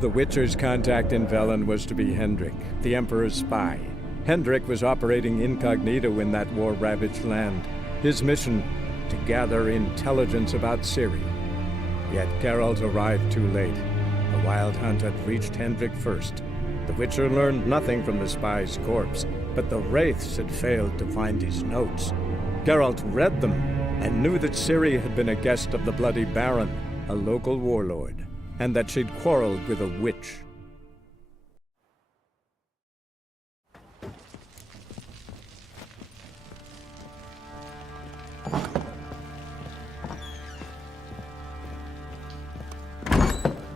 The Witcher's contact in Velen was to be Hendrik, the Emperor's spy. Hendrik was operating incognito in that war-ravaged land. His mission, to gather intelligence about Ciri. Yet Geralt arrived too late. The Wild Hunt had reached Hendrik first. The Witcher learned nothing from the spy's corpse, but the Wraiths had failed to find his notes. Geralt read them and knew that Ciri had been a guest of the Bloody Baron, a local warlord, and that she'd quarreled with a witch.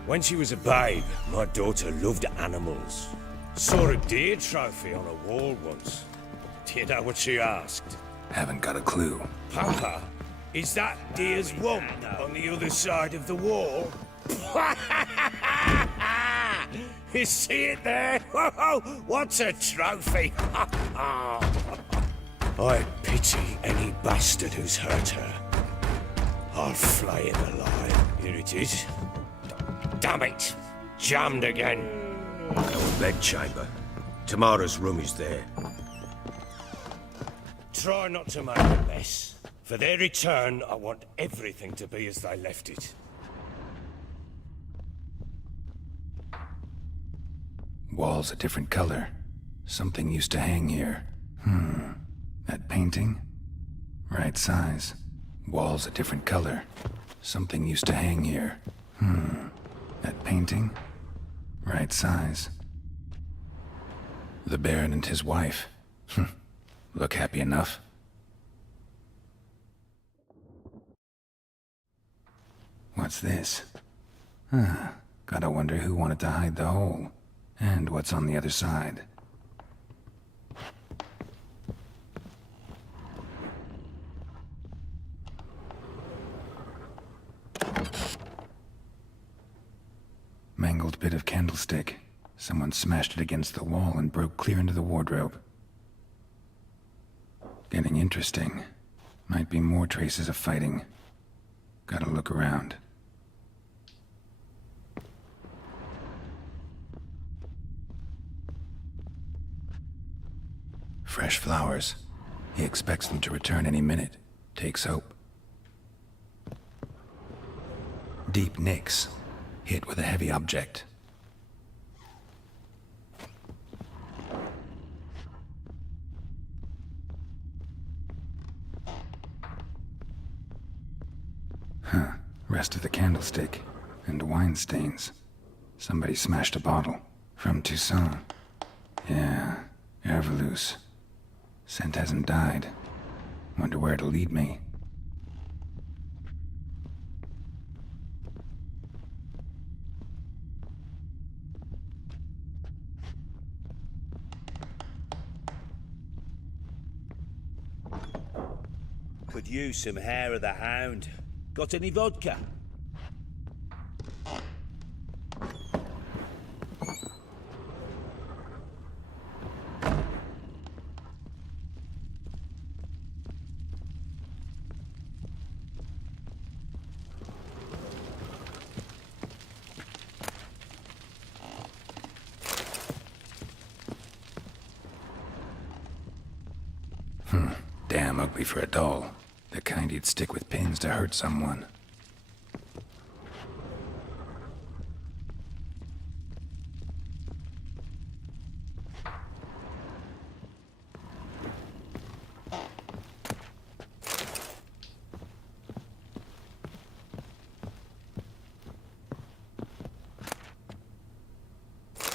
When she was a babe, my daughter loved animals. Saw a deer trophy on a wall once. Do you know what she asked? Haven't got a clue. Papa, is that deer's rump on the other side of the wall? You see it there? What's a trophy? I pity any bastard who's hurt her. I'll flay him alive. Here it is. Damn it! Jammed again. Bedchamber. Tamara's room is there. Try not to make a mess. For their return, I want everything to be as they left it. Wall's a different color. Something used to hang here. That painting? Right size. Wall's a different color. Something used to hang here. That painting? Right size. The Baron and his wife. Look happy enough. What's this? Gotta wonder who wanted to hide the hole. And what's on the other side. Mangled bit of candlestick. Someone smashed it against the wall and broke clear into the wardrobe. Getting interesting. Might be more traces of fighting. Gotta look around. Fresh flowers. He expects them to return any minute. Takes hope. Deep nicks. Hit with a heavy object. Rest of the candlestick. And wine stains. Somebody smashed a bottle. From Toussaint. Yeah, Ervelus. Scent hasn't died. Wonder where it'll lead me. Could use some hair of the hound. Got any vodka? Damn ugly for a doll. The kind you'd stick with pins to hurt someone.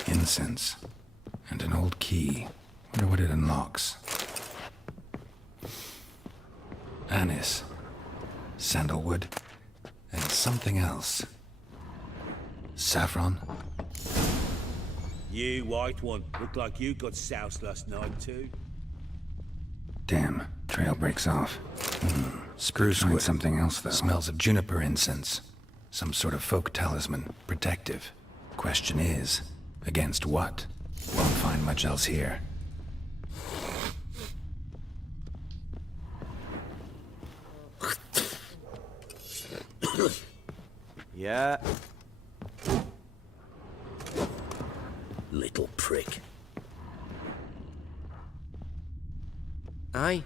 Incense. And an old key. Wonder what it unlocks. Anise, sandalwood, and something else. Saffron? You, white one. Looked like you got soused last night, too. Damn, trail breaks off. Spruce wood. Something else, though. Smells of juniper incense. Some sort of folk talisman. Protective. Question is, against what? Won't find much else here. Yeah. Little prick. Aye.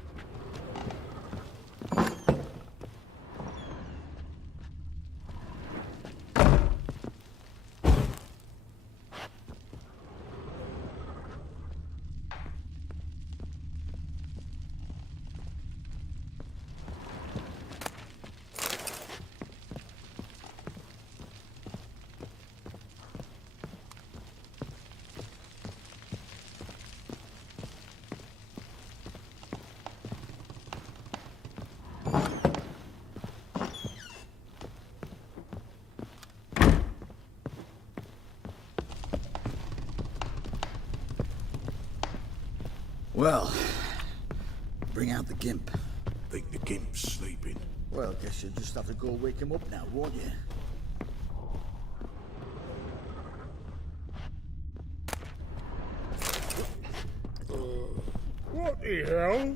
Well, bring out the gimp. Think the gimp's sleeping. Well, guess you'll just have to go wake him up now, won't you? What the hell?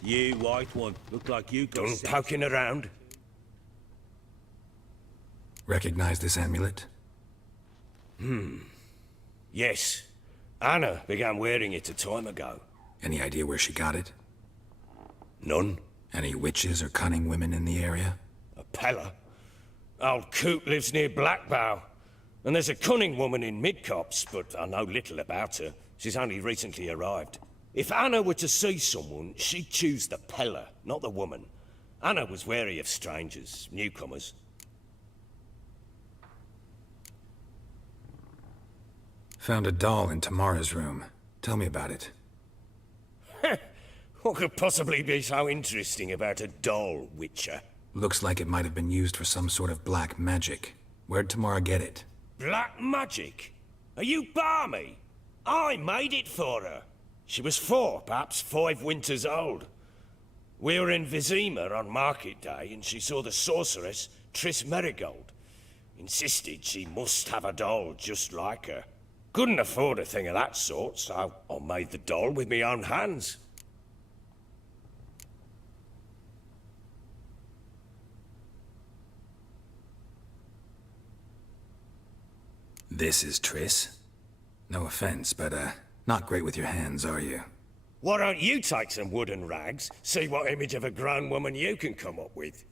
You, white one, look like you got Done sense. poking around? Recognize this amulet? Yes. Anna began wearing it a time ago. Any idea where she got it? None. Any witches or cunning women in the area? A Pella. Old Coot lives near Blackbow. And there's a cunning woman in Midcopse, but I know little about her. She's only recently arrived. If Anna were to see someone, she'd choose the Pella, not the woman. Anna was wary of strangers, newcomers. Found a doll in Tamara's room. Tell me about it. What could possibly be so interesting about a doll, Witcher? Looks like it might have been used for some sort of black magic. Where'd Tamara get it? Black magic? Are you balmy? I made it for her. She was 4, perhaps 5 winters old. We were in Vizima on market day, and she saw the sorceress, Triss Merigold. Insisted she must have a doll just like her. Couldn't afford a thing of that sort, so I made the doll with my own hands. This is Triss? No offense, but, not great with your hands, are you? Why don't you take some wooden rags, see what image of a grown woman you can come up with?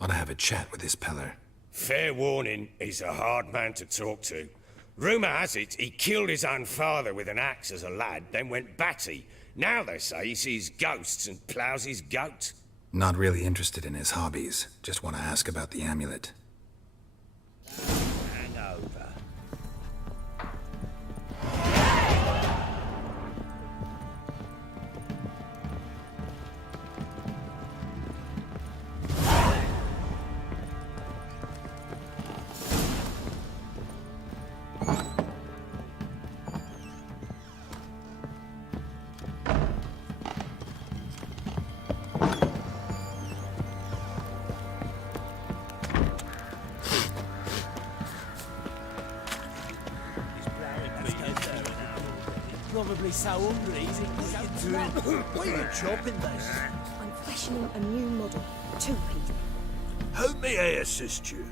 Ought to have a chat with this Peller. Fair warning, he's a hard man to talk to. Rumour has it he killed his own father with an axe as a lad, then went batty. Now they say he sees ghosts and ploughs his goat. Not really interested in his hobbies. Just want to ask about the amulet. Hangover. Probably so hungry, he's Why are you chopping this? I'm fashioning a new model. 2-piece. How may I assist you?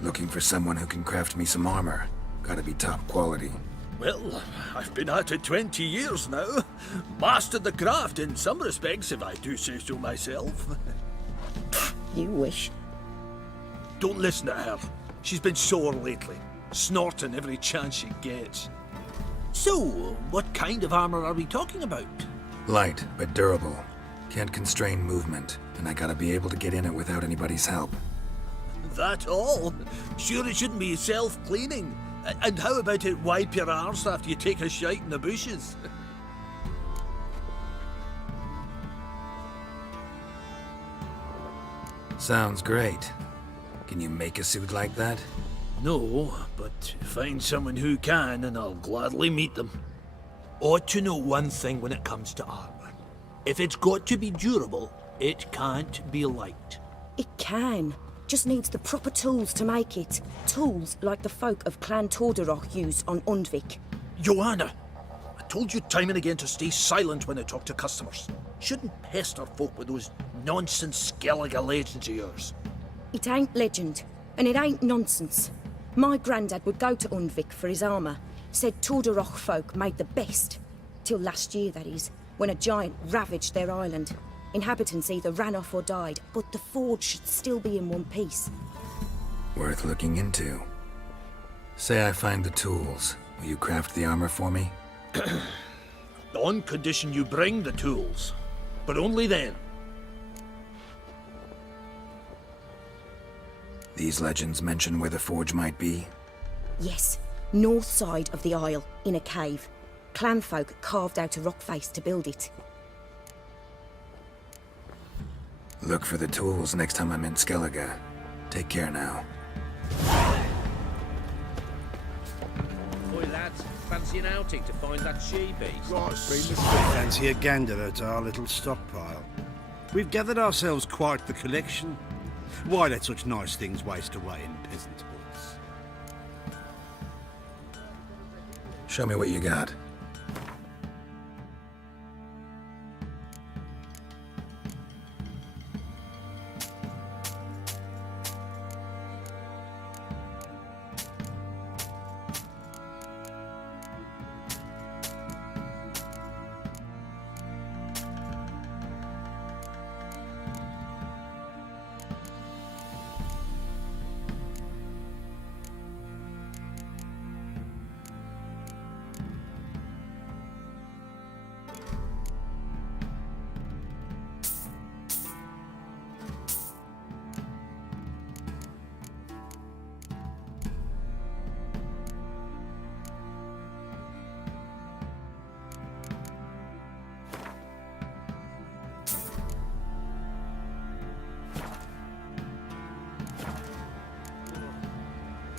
Looking for someone who can craft me some armor. Gotta be top quality. Well, I've been at it 20 years now. Mastered the craft in some respects, if I do say so myself. You wish. Don't listen to her. She's been sore lately, snorting every chance she gets. So, what kind of armor are we talking about? Light, but durable. Can't constrain movement, and I gotta be able to get in it without anybody's help. That all? Sure it shouldn't be self-cleaning. And how about it wipe your arse after you take a shite in the bushes? Sounds great. Can you make a suit like that? No, but find someone who can, and I'll gladly meet them. Ought to know one thing when it comes to armor. If it's got to be durable, it can't be light. It can. Just needs the proper tools to make it. Tools like the folk of Clan Tordarroch used on Undvik. Joanna, I told you time and again to stay silent when I talk to customers. Shouldn't pester folk with those nonsense Skellige legends of yours. It ain't legend, and it ain't nonsense. My granddad would go to Undvik for his armour. Said Tordarroch folk made the best. Till last year, that is, when a giant ravaged their island. Inhabitants either ran off or died, but the forge should still be in one piece. Worth looking into. Say I find the tools. Will you craft the armor for me? On condition you bring the tools. But only then. These legends mention where the forge might be? Yes, north side of the isle, in a cave. Clanfolk carved out a rock face to build it. Look for the tools next time I'm in Skellige. Take care now. Oi lads, fancy an outing to find that she-beast? Fancy a gander at our little stockpile. We've gathered ourselves quite the collection. Why let such nice things waste away in peasant woods? Show me what you got.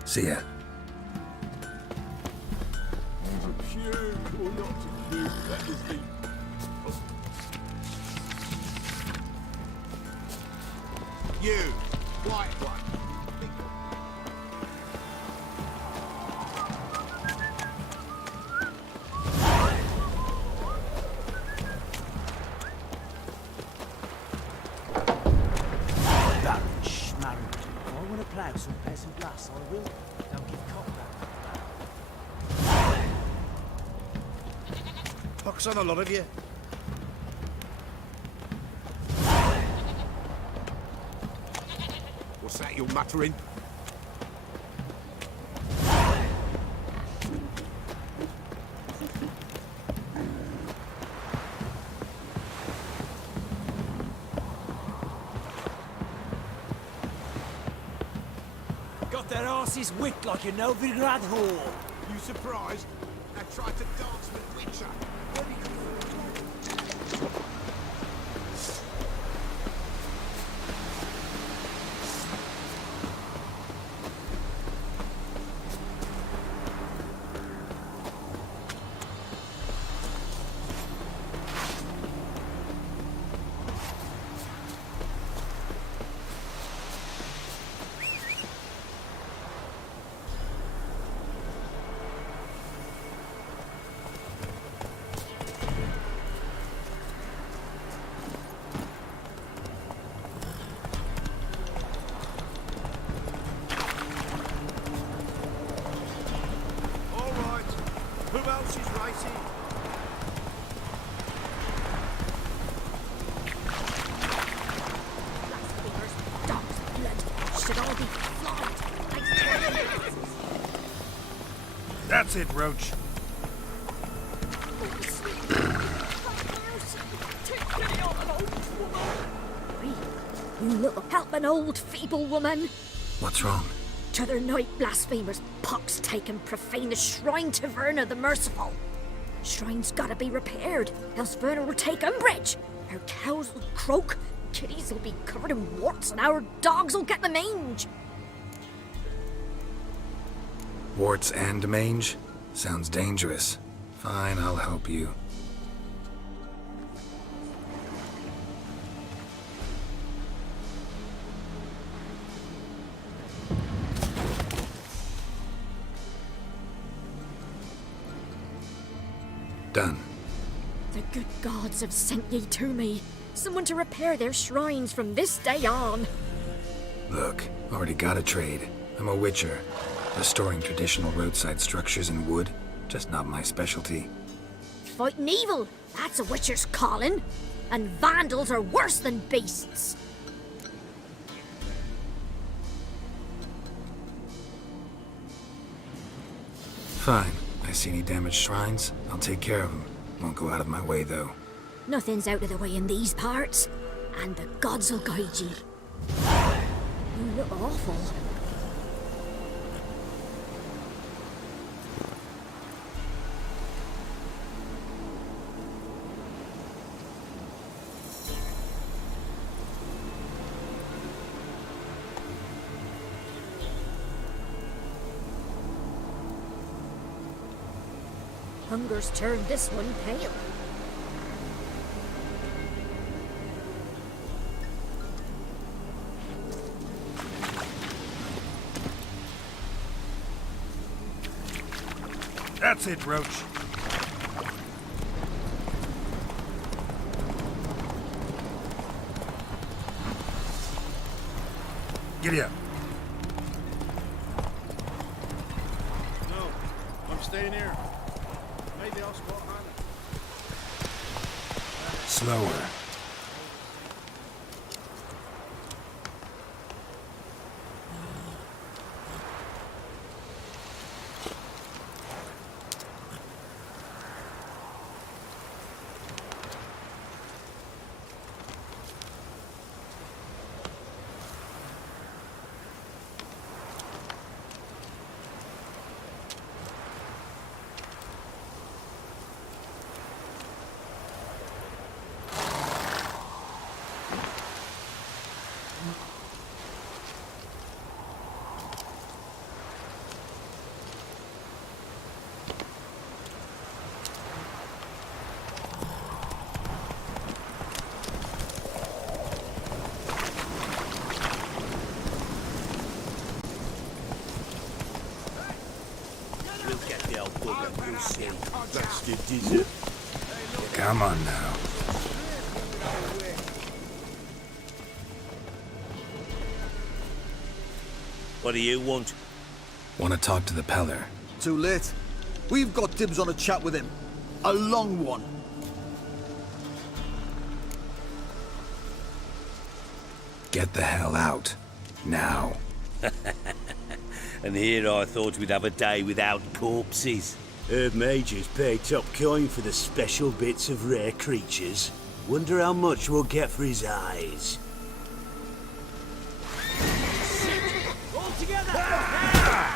See ya. You, white one. I want to plough some peasant lass, I will. Don't give cock that. Pox on a lot of you. What's that you're muttering? Got their asses whipped like a Novigrad whore. You surprised? I tried to dance with Witcher. Who else is racing? Blasphemers, dogs, blood, should all be flogged. That's it, Roach. You little helping old feeble woman. What's wrong? T'other night blasphemers pox taken profane the shrine to Verna the Merciful. Shrine's gotta be repaired, else Verna will take umbrage. Our cows will croak, kitties will be covered in warts, and our dogs will get the mange. Warts and mange? Sounds dangerous. Fine, I'll help you. Done. The good gods have sent ye to me. Someone to repair their shrines from this day on. Look, already got a trade. I'm a witcher. Restoring traditional roadside structures in wood, just not my specialty. Fighting evil, that's a witcher's calling. And vandals are worse than beasts. Fine. I see any damaged shrines, I'll take care of them. Won't go out of my way, though. Nothing's out of the way in these parts, and the gods will guide you. You look awful. Hunger's turned this one pale. That's it, Roach. Giddy up. No, I'm staying here. Maybe I'll spot Hannah. Slower. We'll get the old bugger, you'll see. Bastard dizzy. Come on now. What do you want? Want to talk to the Peller. Too late. We've got dibs on a chat with him. A long one. Get the hell out. Now. And here I thought we'd have a day without corpses. Herb Major's paid top coin for the special bits of rare creatures. Wonder how much we'll get for his eyes. All together!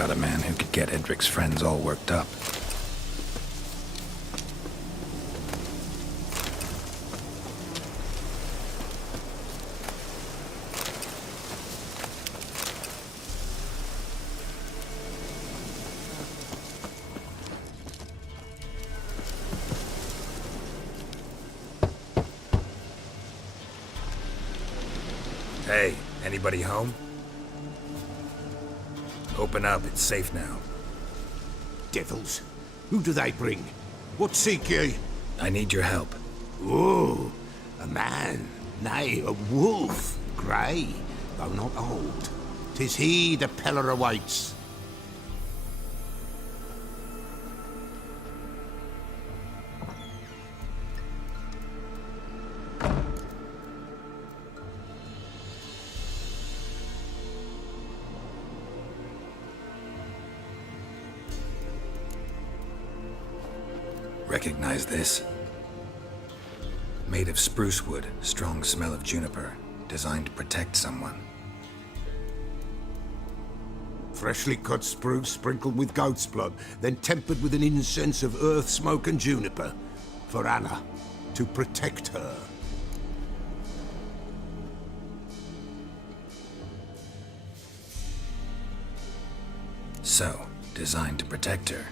about a man who could get Edric's friends all worked up. Hey, anybody home? Open up, it's safe now. Devils. Who do they bring? What seek ye? I need your help. Oh, a man. Nay, a wolf. Grey, though not old. 'Tis he the Peller awaits. Recognize this? Made of spruce wood, strong smell of juniper, designed to protect someone. Freshly cut spruce sprinkled with goat's blood, then tempered with an incense of earth, smoke and juniper. For Anna, to protect her. So, designed to protect her.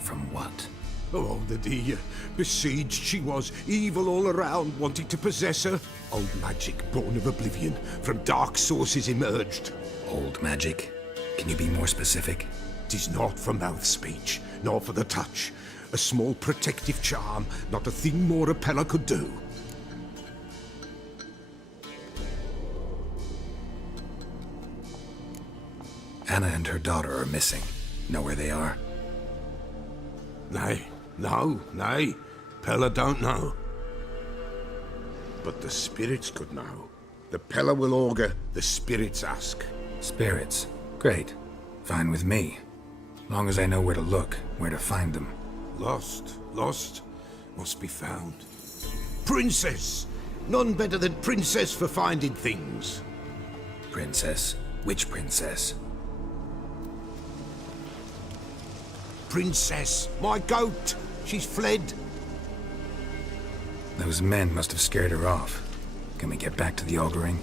From what? Oh, the dear. Besieged she was, evil all around, wanting to possess her. Old magic born of oblivion, from dark sources emerged. Old magic? Can you be more specific? 'Tis not for mouth speech, nor for the touch. A small protective charm, not a thing more a Peller could do. Anna and her daughter are missing. Know where they are? Nay, nay. Peller don't know. But the spirits could know. The Peller will augur, the spirits ask. Spirits? Great. Fine with me. Long as I know where to look, where to find them. Lost, must be found. Princess! None better than Princess for finding things. Princess? Which princess? Princess, my goat! She's fled. Those men must have scared her off. Can we get back to the auguring?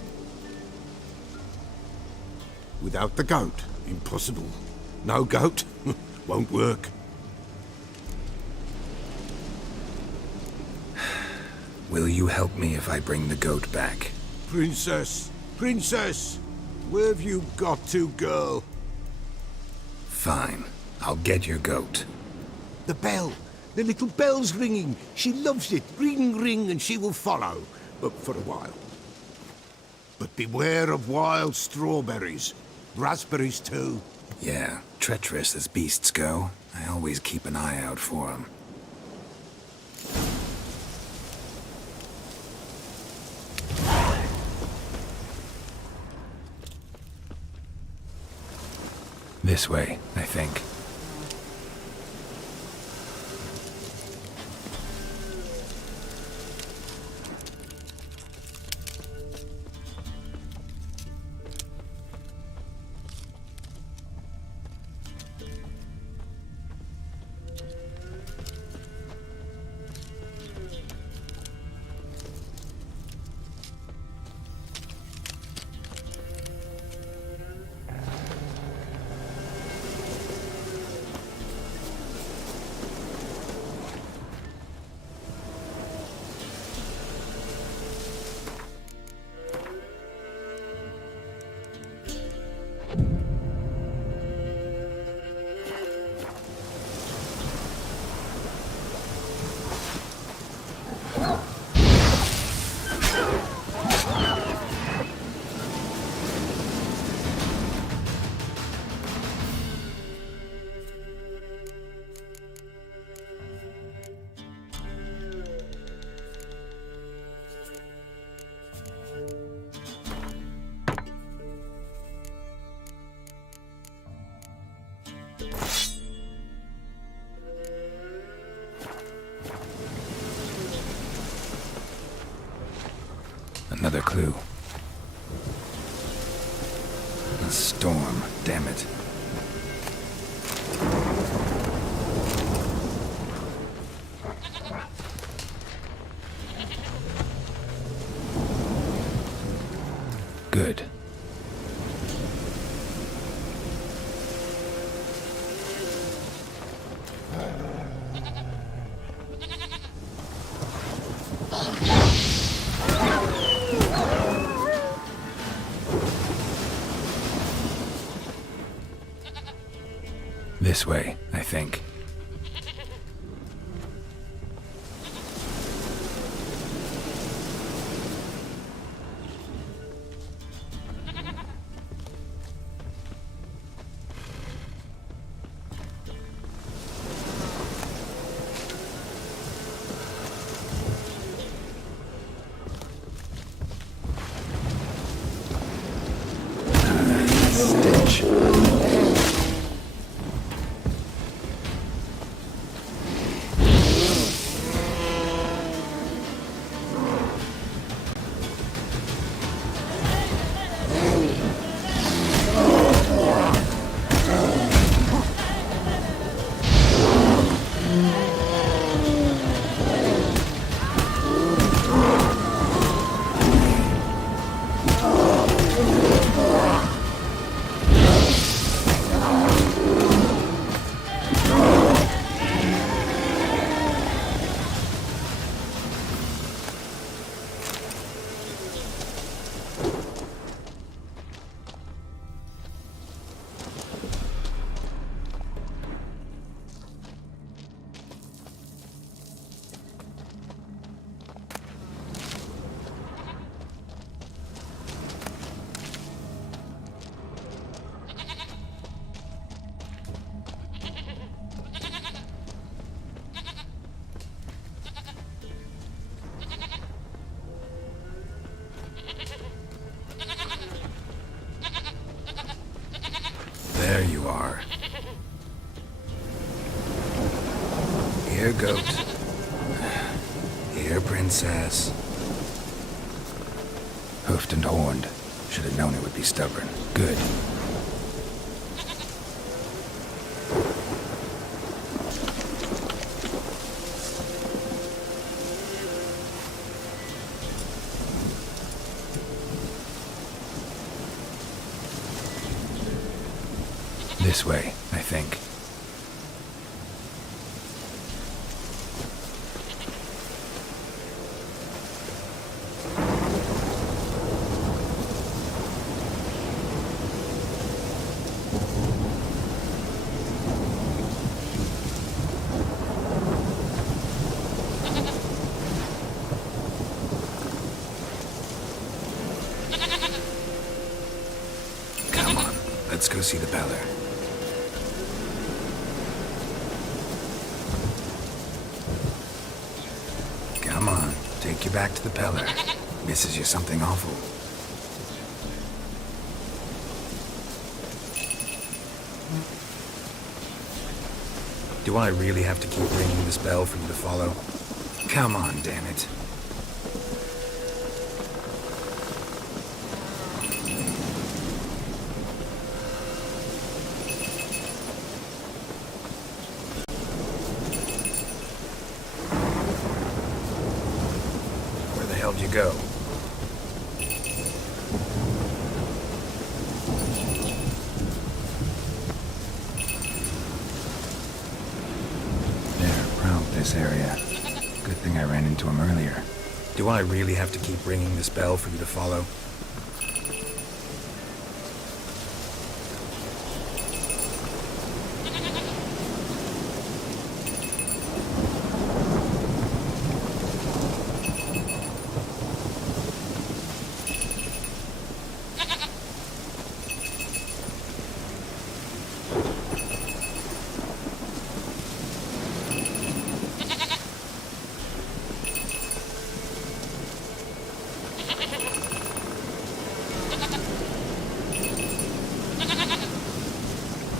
Without the goat, impossible. No goat, won't work. Will you help me if I bring the goat back? Princess, where have you got to, girl? Fine. I'll get your goat. The bell. The little bell's ringing. She loves it. Ring, ring, and she will follow. But for a while. But beware of wild strawberries. Raspberries, too. Yeah, treacherous as beasts go. I always keep an eye out for them. This way, I think. Another clue. A storm, damn it. This way, I think. Stench. There you are. Here, goat. Here, princess. Hoofed and horned. Should have known it would be stubborn. Good. This way, I think. Come on, let's go see the Beller. Come on, take you back to the Peller. Misses you something awful. Do I really have to keep ringing this bell for you to follow? Come on, damn it. Where the hell did you go? This area. Good thing I ran into him earlier. Do I really have to keep ringing this bell for you to follow?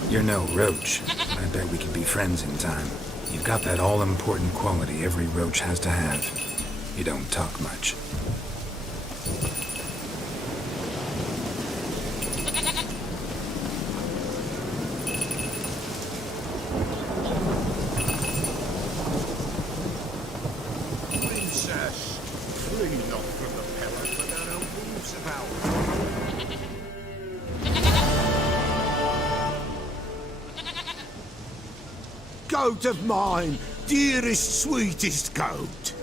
You're no roach. I bet we could be friends in time. You've got that all-important quality every roach has to have. You don't talk much. Princess, flee not from the Peller, for there are wolves about. Goat of mine, dearest, sweetest goat.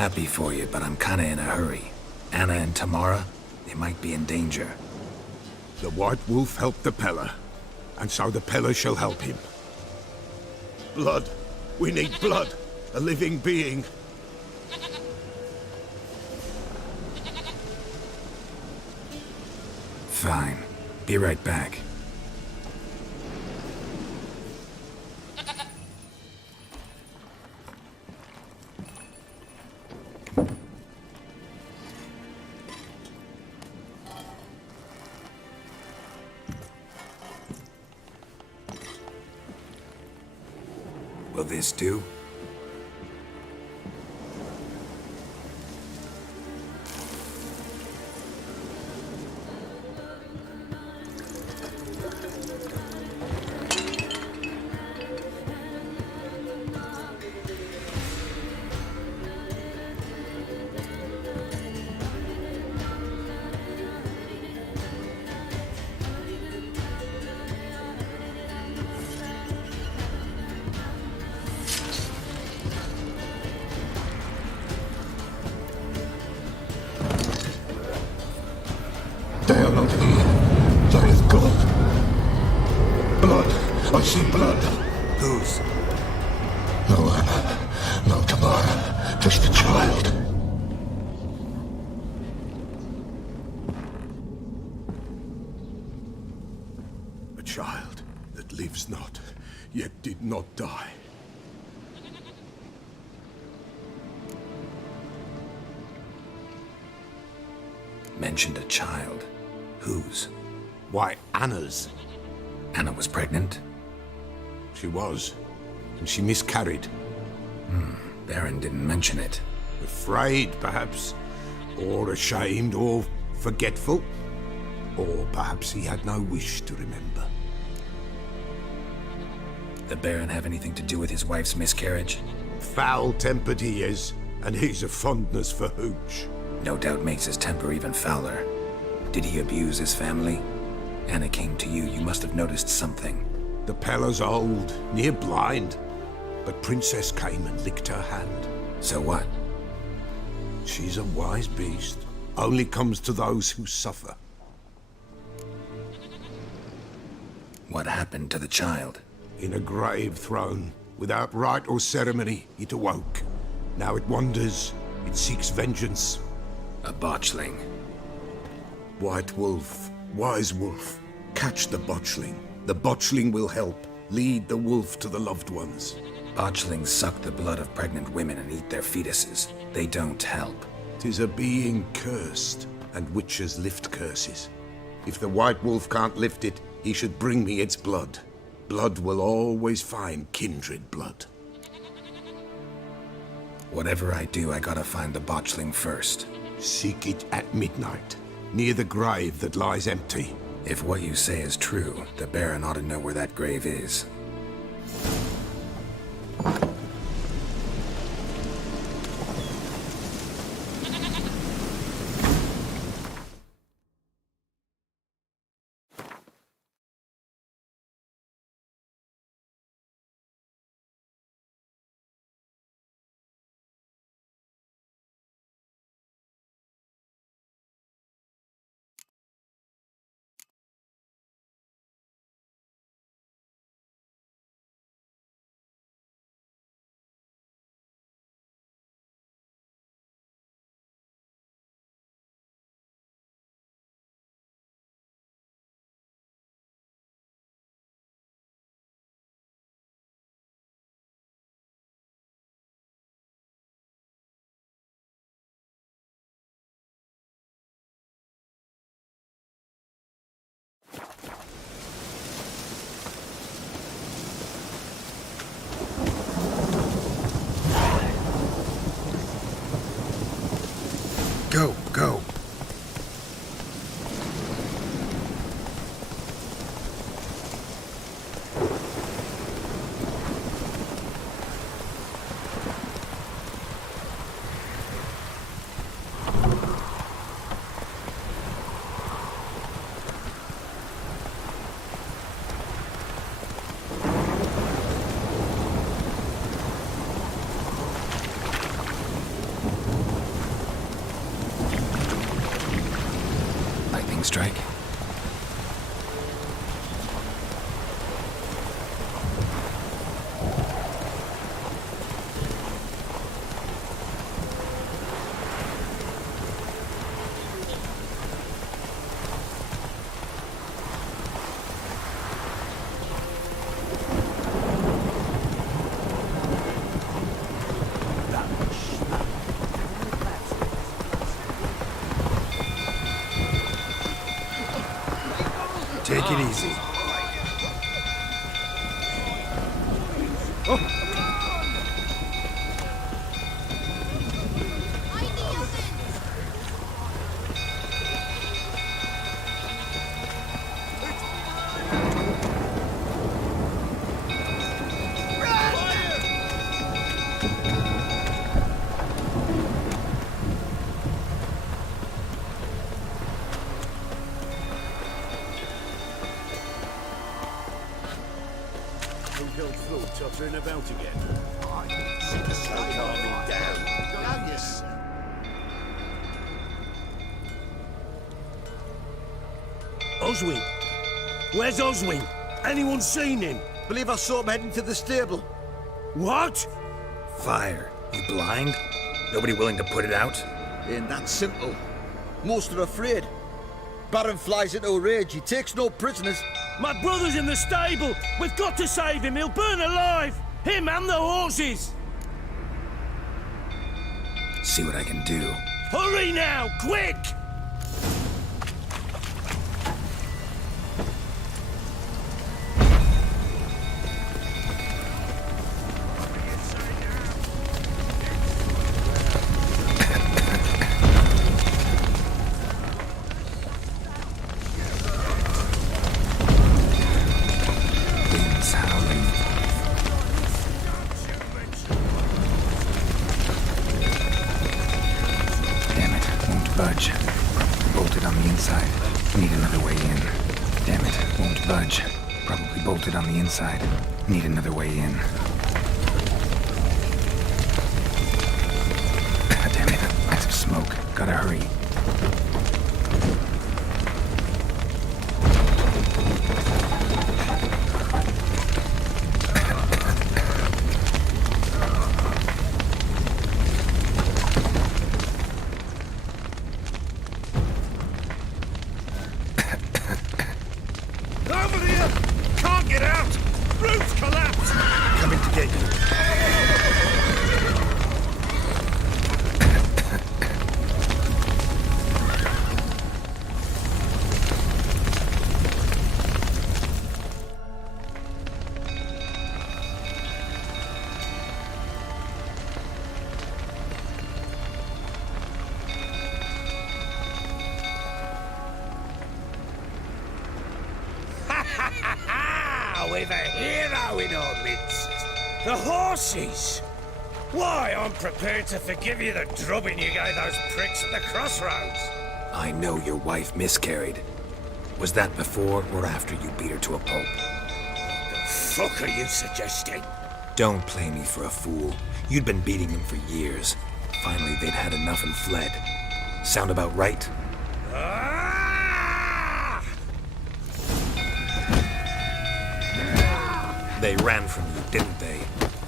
Happy for you, but I'm kinda in a hurry. Anna and Tamara, they might be in danger. The White Wolf helped the Peller, and so the Peller shall help him. Blood. We need blood. A living being. Fine. Be right back. Will this do? They are not here. There is blood. Blood. I see blood. Whose? No Anna. No Tamara. Just a child. A child that lives not, yet did not die. Mentioned a child. Whose? Why, Anna's. Anna was pregnant? She was. And she miscarried. Baron didn't mention it. Afraid, perhaps. Or ashamed, or forgetful. Or perhaps he had no wish to remember. The Baron have anything to do with his wife's miscarriage? Foul-tempered he is, and he's a fondness for hooch. No doubt makes his temper even fouler. Did he abuse his family? Anna came to you, you must have noticed something. The Peller's old, near blind. But Princess came and licked her hand. So what? She's a wise beast. Only comes to those who suffer. What happened to the child? In a grave thrown, without rite or ceremony, it awoke. Now it wanders, it seeks vengeance. A botchling. White Wolf, Wise Wolf, catch the botchling. The botchling will help, lead the wolf to the loved ones. Botchlings suck the blood of pregnant women and eat their fetuses. They don't help. 'Tis a being cursed, and witches lift curses. If the White Wolf can't lift it, he should bring me its blood. Blood will always find kindred blood. Whatever I do, I gotta find the botchling first. Seek it at midnight, near the grave that lies empty. If what you say is true, the Baron ought to know where that grave is. Compelled throat tottering about again. Calming down. Oswin! Where's Oswin? Anyone seen him? Believe I saw him heading to the stable. What? Fire. You blind? Nobody willing to put it out? Ain't that simple. Most are afraid. Baron flies into a rage. He takes no prisoners. My brother's in the stable! We've got to save him! He'll burn alive! Him and the horses! See what I can do. Hurry now! Quick! Winds howling. Damn it, won't budge. Bolted on the inside. Need another way in. Damn it, won't budge. Probably bolted on the inside. Need another way in. Damn it, lots of smoke. Gotta hurry. Over here! Can't get out! Roof's collapsed! Coming to get you. We've a hero in our midst. The horses! Why, I'm prepared to forgive you the drubbing you gave those pricks at the crossroads. I know your wife miscarried. Was that before or after you beat her to a pulp? The fuck are you suggesting? Don't play me for a fool. You'd been beating them for years. Finally, they'd had enough and fled. Sound about right? Ah! They ran from you, didn't they?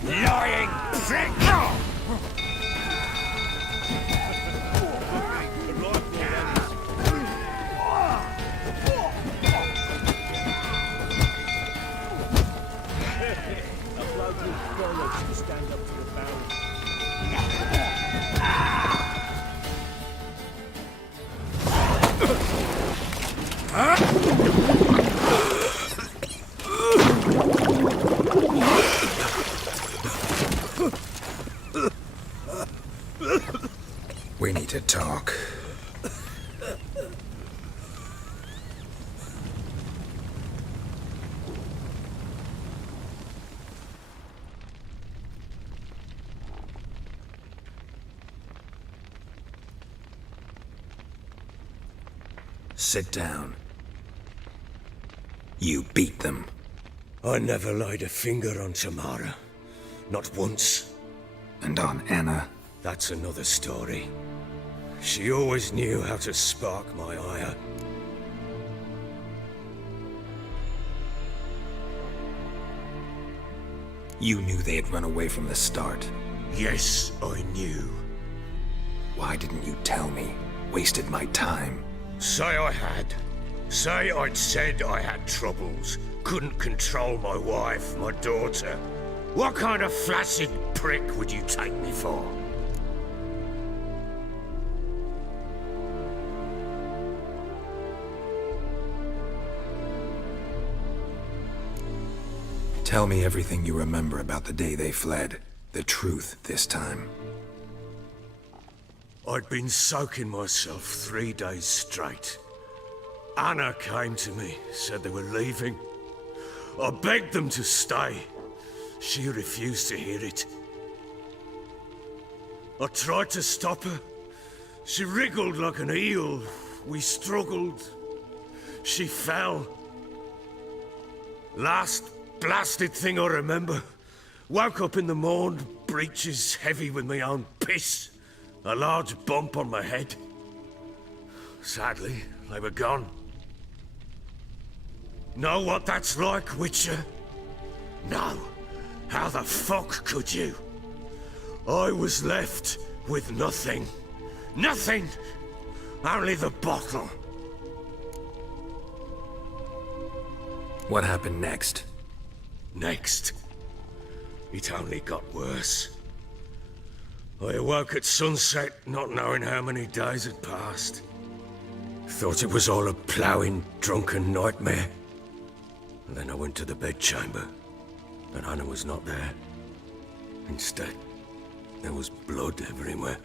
Lying prick! We need to talk. Sit down. You beat them. I never laid a finger on Tamara. Not once. And on Anna. That's another story. She always knew how to spark my ire. You knew they had run away from the start. Yes, I knew. Why didn't you tell me? Wasted my time. Say I had. Say I'd said I had troubles. Couldn't control my wife, my daughter. What kind of flaccid prick would you take me for? Tell me everything you remember about the day they fled. The truth this time. I'd been soaking myself 3 days straight. Anna came to me, said they were leaving. I begged them to stay. She refused to hear it. I tried to stop her. She wriggled like an eel. We struggled. She fell. Last blasted thing I remember. Woke up in the morn, breeches heavy with my own piss. A large bump on my head. Sadly, they were gone. Know what that's like, Witcher? No. How the fuck could you? I was left with nothing. Nothing! Only the bottle. What happened next? Next, it only got worse. I awoke at sunset, not knowing how many days had passed. Thought it was all a ploughing, drunken nightmare. And then I went to the bedchamber, but Anna was not there. Instead, there was blood everywhere.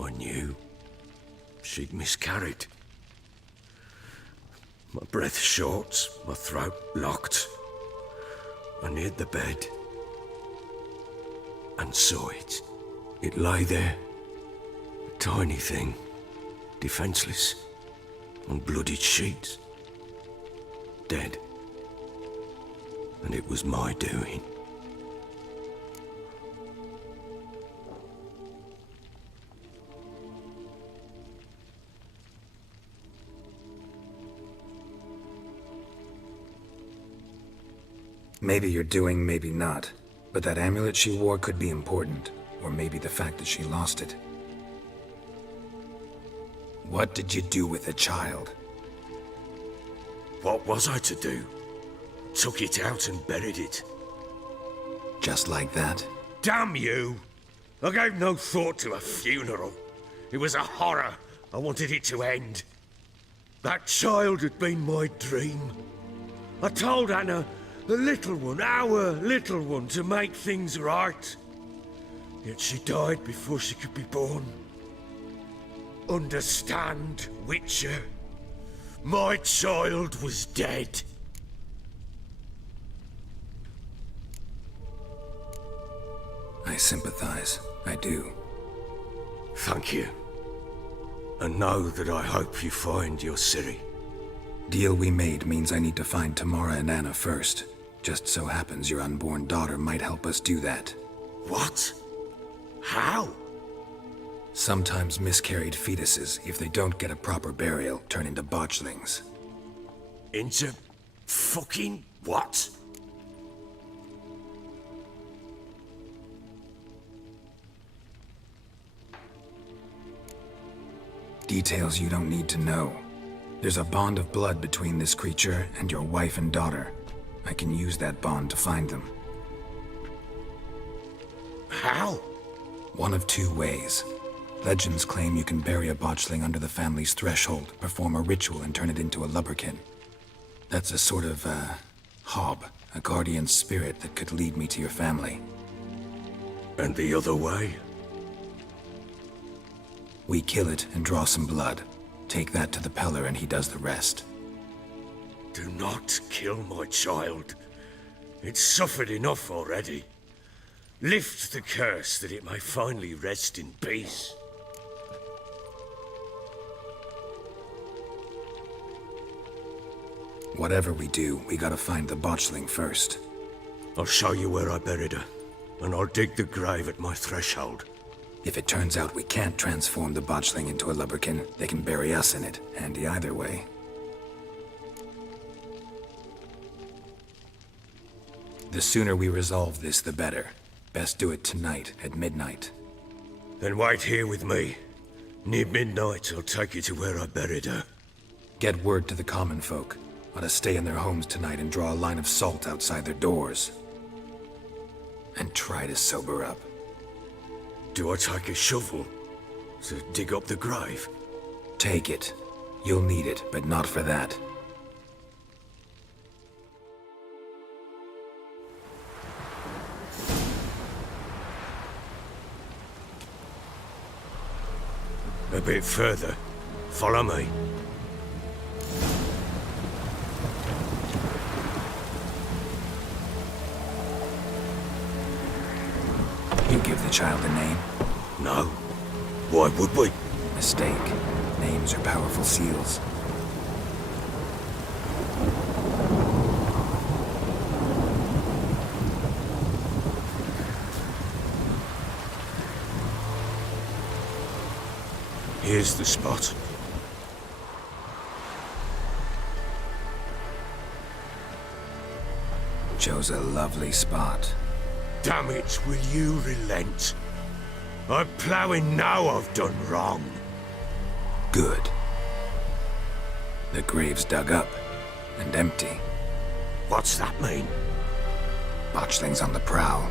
I knew she'd miscarried. My breath short, my throat locked. I neared the bed and saw it. It lay there, a tiny thing, defenseless, on bloodied sheets, dead. And it was my doing. Maybe you're doing, maybe not. But that amulet she wore could be important. Or maybe the fact that she lost it. What did you do with the child? What was I to do? Took it out and buried it. Just like that? Damn you! I gave no thought to a funeral. It was a horror. I wanted it to end. That child had been my dream. I told Anna, the little one, our little one, to make things right. Yet she died before she could be born. Understand, Witcher? My child was dead. I sympathize. I do. Thank you. And know that I hope you find your Ciri. Deal we made means I need to find Tamara and Anna first. Just so happens your unborn daughter might help us do that. What? How? Sometimes miscarried fetuses, if they don't get a proper burial, turn into botchlings. Into fucking what? Details you don't need to know. There's a bond of blood between this creature and your wife and daughter. I can use that bond to find them. How? One of two ways. Legends claim you can bury a botchling under the family's threshold, perform a ritual, and turn it into a lubberkin. That's a sort of, hob, a guardian spirit that could lead me to your family. And the other way? We kill it and draw some blood. Take that to the Peller and he does the rest. Do not kill my child. It's suffered enough already. Lift the curse that it may finally rest in peace. Whatever we do, we gotta find the botchling first. I'll show you where I buried her, and I'll dig the grave at my threshold. If it turns out we can't transform the botchling into a lubberkin, they can bury us in it. Handy either way. The sooner we resolve this, the better. Best do it tonight, at midnight. Then wait here with me. Near midnight, I'll take you to where I buried her. Get word to the common folk. Ought to stay in their homes tonight and draw a line of salt outside their doors. And try to sober up. Do I take a shovel to dig up the grave? Take it. You'll need it, but not for that. A bit further. Follow me. You give the child a name? No. Why would we? Mistake. Names are powerful seals. Here's the spot. Chose a lovely spot. Damn it, will you relent? I'm ploughing now I've done wrong. Good. The grave's dug up and empty. What's that mean? Botchling's on the prowl.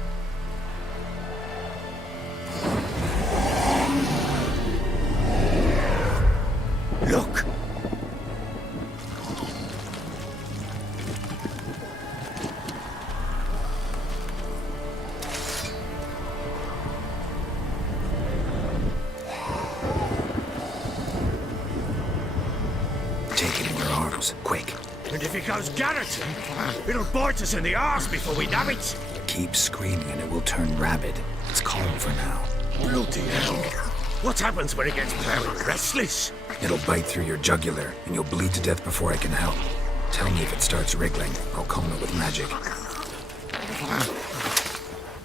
Look! Take it in your arms, quick. And if it goes Garreton, it'll bite us in the arse before we nab it. Keep screaming and it will turn rabid. It's calm for now. Bloody hell. What happens when it gets very restless? It'll bite through your jugular, and you'll bleed to death before I can help. Tell me if it starts wriggling. I'll calm it with magic.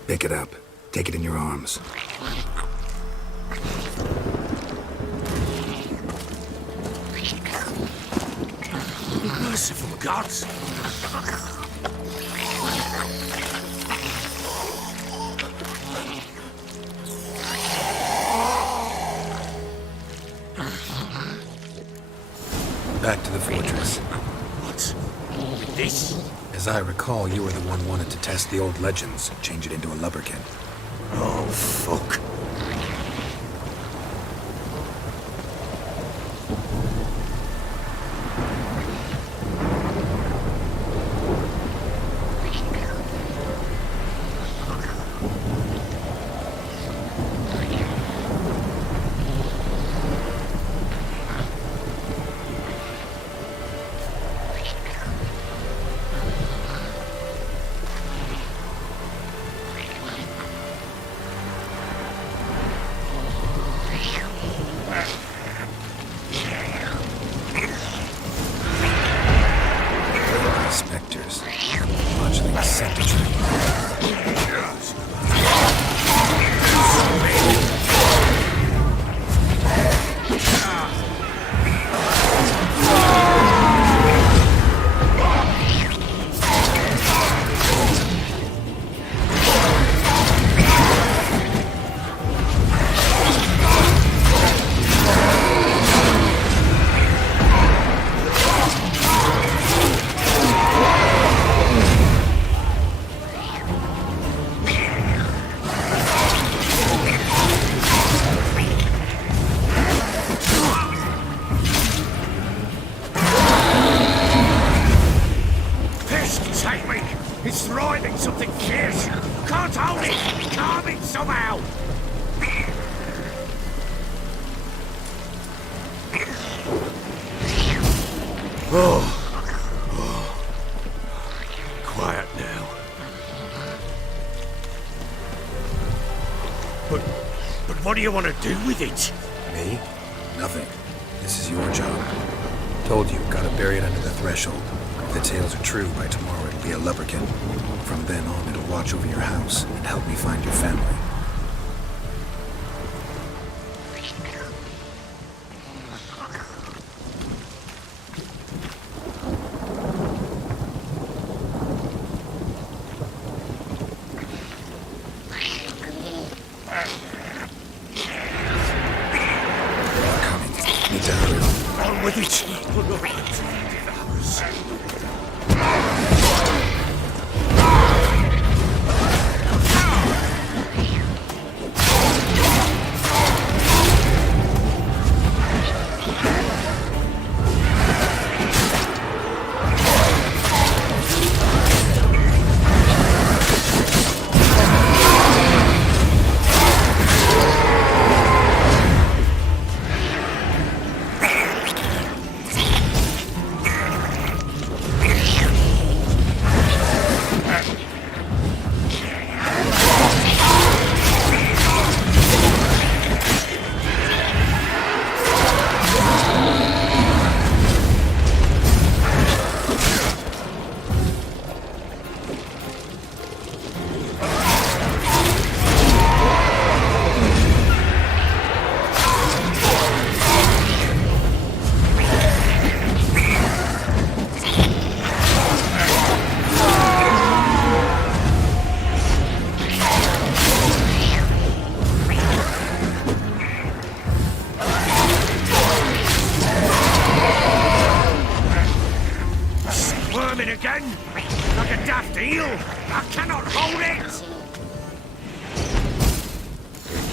Pick it up. Take it in your arms. Merciful gods! Back to the fortress. What? With this? As I recall, you were the one wanted to test the old legends, change it into a lubberkin. Oh, fuck. Spectres. Botchling set the tree. It's thriving something fierce. Can't hold it. Calm it somehow. Oh. Quiet now. But what do you want to do with it? Me? Nothing. This is your job. Told you, gotta bury it under the threshold. If the tales are true, by tomorrow it'll be a lubberkin. From then on, it'll watch over your house and help me find your family. Coming. Need to hurry. On with it.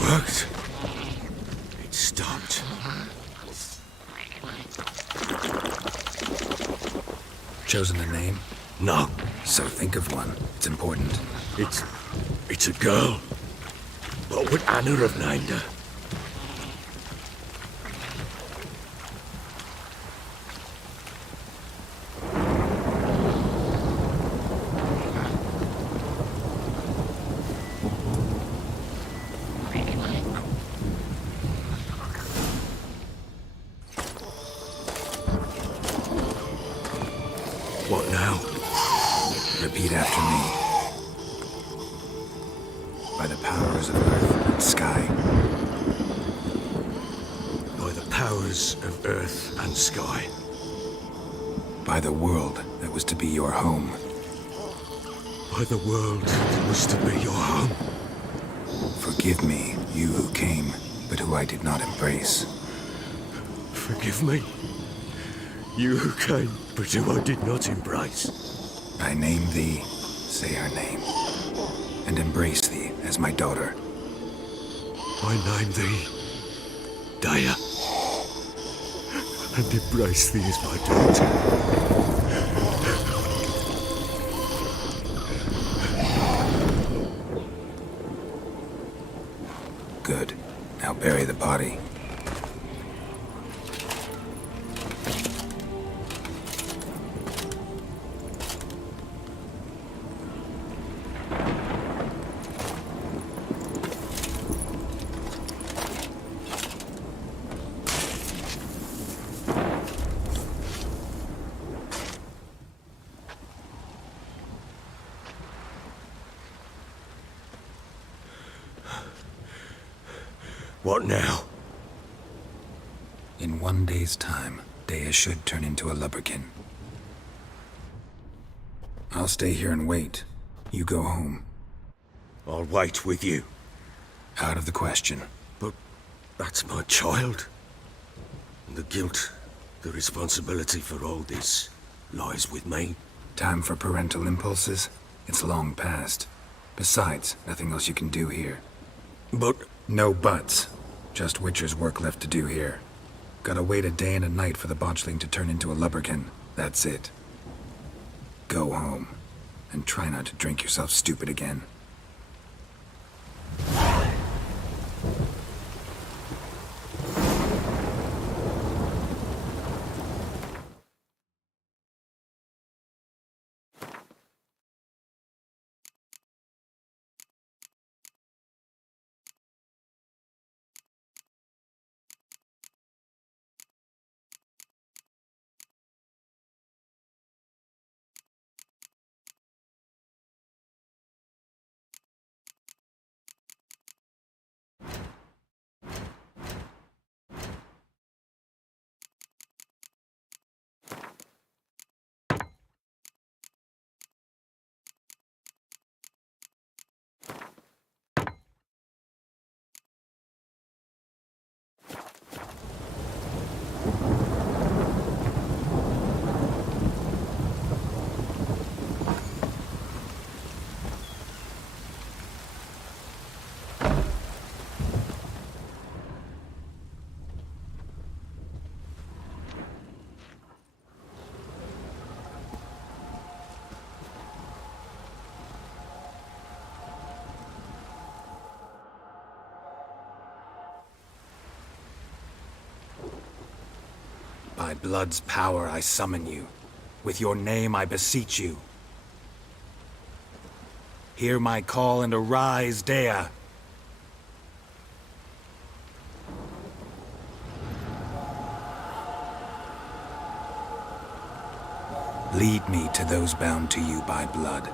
worked. It stopped. Chosen a name? No, So think of one. It's important. it's a girl. What would Anna have named her? What now? Repeat after me. By the powers of earth and sky. By the powers of earth and sky. By the world that was to be your home. By the world that was to be your home. Forgive me, you who came, but who I did not embrace. Forgive me. You who came, but who I did not embrace. I name thee, say her name, and embrace thee as my daughter. I name thee Daya, and embrace thee as my daughter. Good. Now bury the body. What now? In 1 day's time, Dea should turn into a lubberkin. I'll stay here and wait. You go home. I'll wait with you. Out of the question. But that's my child. And the guilt, the responsibility for all this lies with me. Time for parental impulses? It's long past. Besides, nothing else you can do here. But No buts. Just Witcher's work left to do here. Gotta wait a day and a night for the botchling to turn into a lubberkin. That's it. Go home. And try not to drink yourself stupid again. By blood's power I summon you. With your name I beseech you. Hear my call and arise, Dea. Lead me to those bound to you by blood.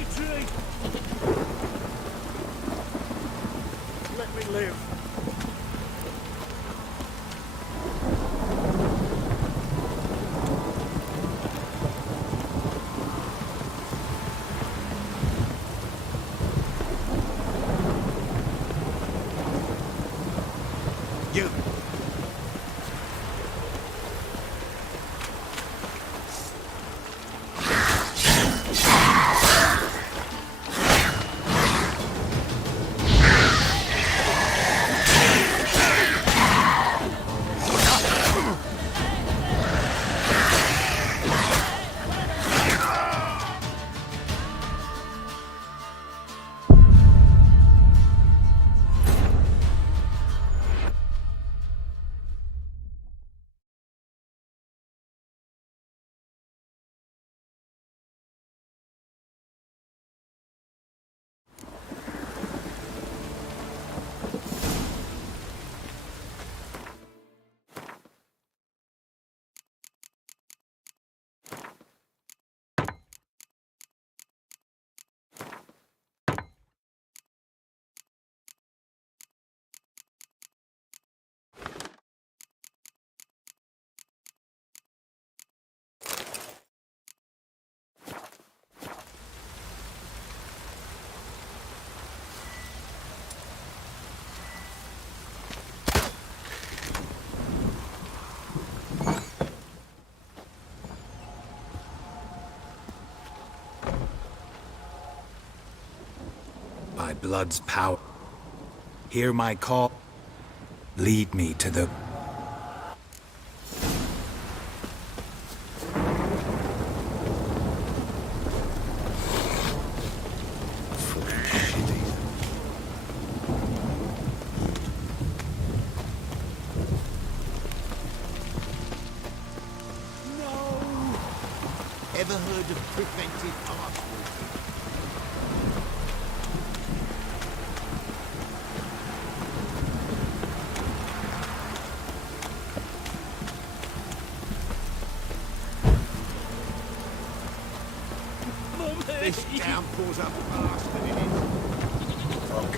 bloody tree! Let me live. You. By blood's power, hear my call. Lead me to the... Ever heard of preventive archery? This downpour's a bastard, in it. Fuck.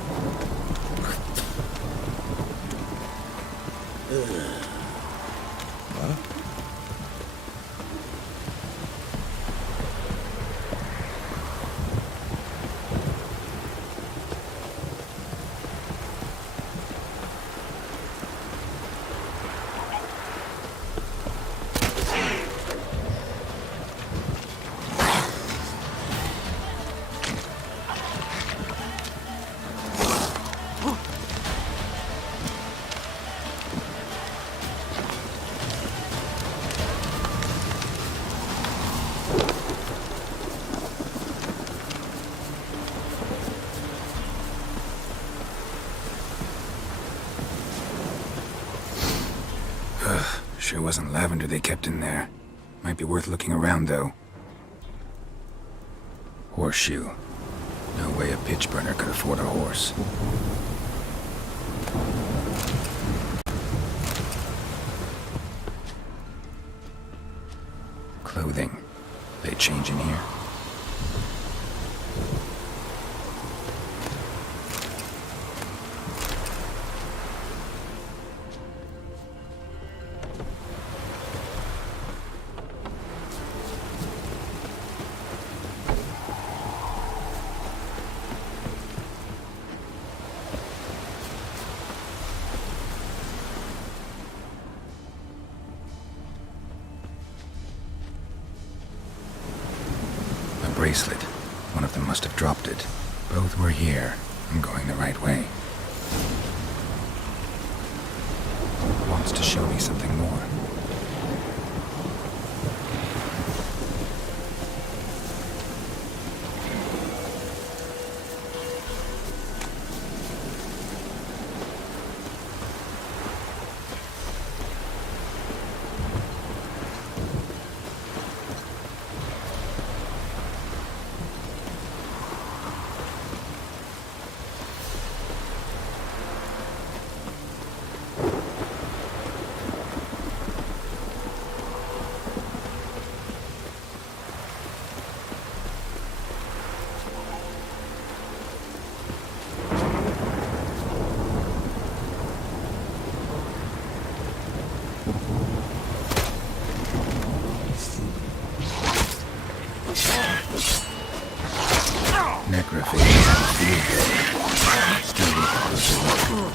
Sure wasn't lavender they kept in there. Might be worth looking around, though. Horseshoe. No way a pitch burner could afford a horse. Clothing. They change in here? Bracelet. One of them must have dropped it. Both were here. I'm going the right way. Wants to show me something more. Necrophages on the field. Still need a closer look.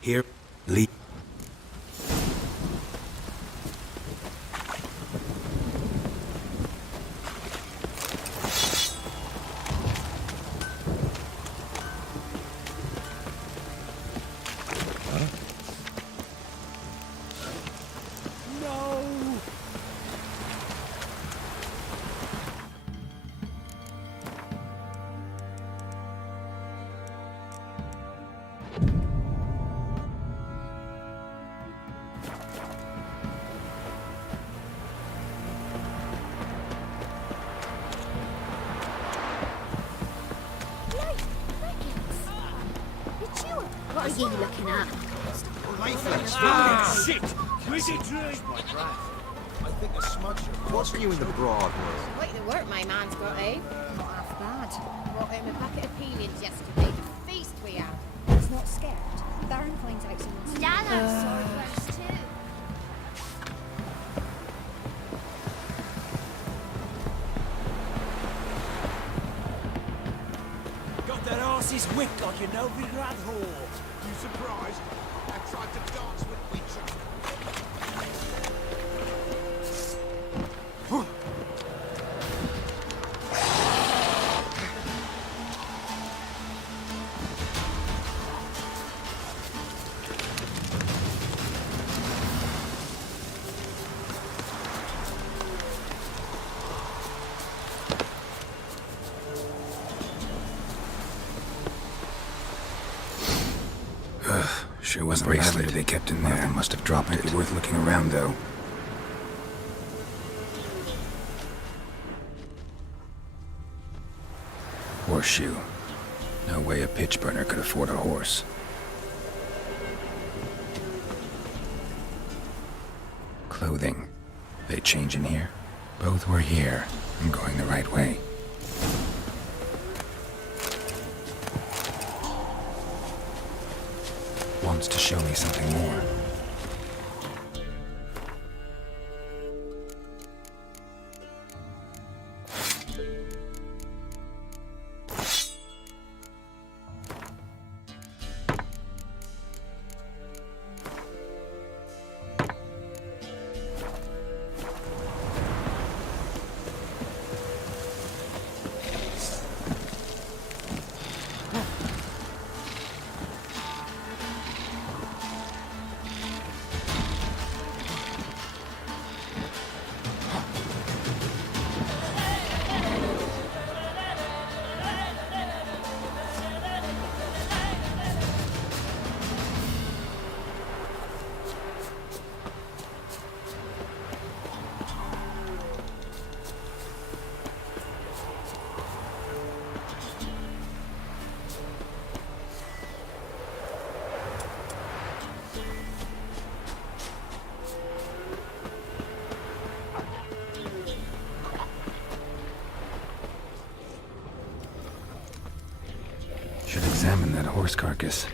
Here, Lee. What are you looking at? Ah, shit! Wizard Drake! I think a smudger. What's new in the Broadway? Quite the work my man's got, eh? Not half bad. Brought him a bucket of peelings yesterday. The feast we had. He's not scared. Baron finds out someone's... Dad has sword works too. Got that arse's wick like a Novigrad whore. You surprised? I tried to dance with Witcher. Sure wasn't bracelet they kept in there. Nothing must have dropped it. Might be worth looking around, though. Horseshoe. No way a pitch burner could afford a horse. Clothing. They change in here? Both were here. I'm going the right way. Wants to show me something more. examine that horse carcass.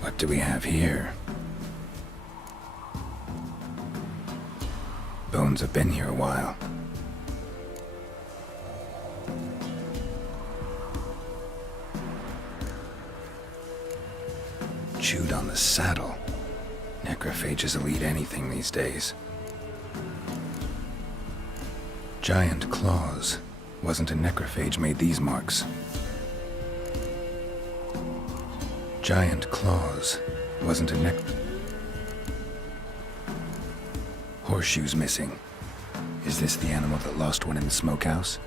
What do we have here? Bones have been here a while. Chewed on the saddle. Necrophages will eat anything these days. Giant claws. Wasn't a necrophage made these marks. Giant claws. Wasn't a Horseshoes missing. Is this the animal that lost one in the smokehouse?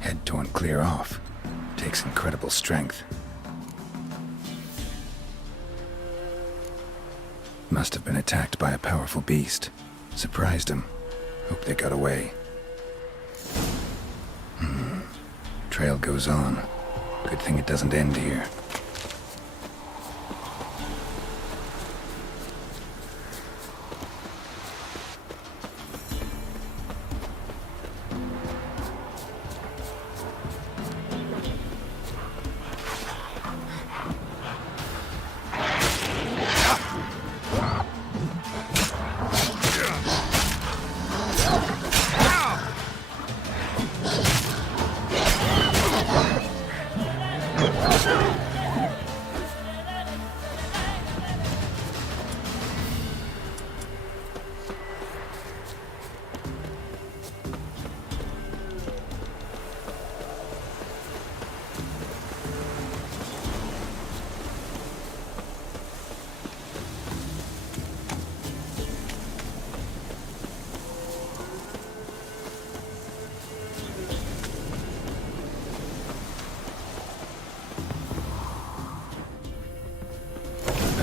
Head torn clear off. Takes incredible strength. Must have been attacked by a powerful beast. Surprised him. Hope they got away. Trail goes on. Good thing it doesn't end here.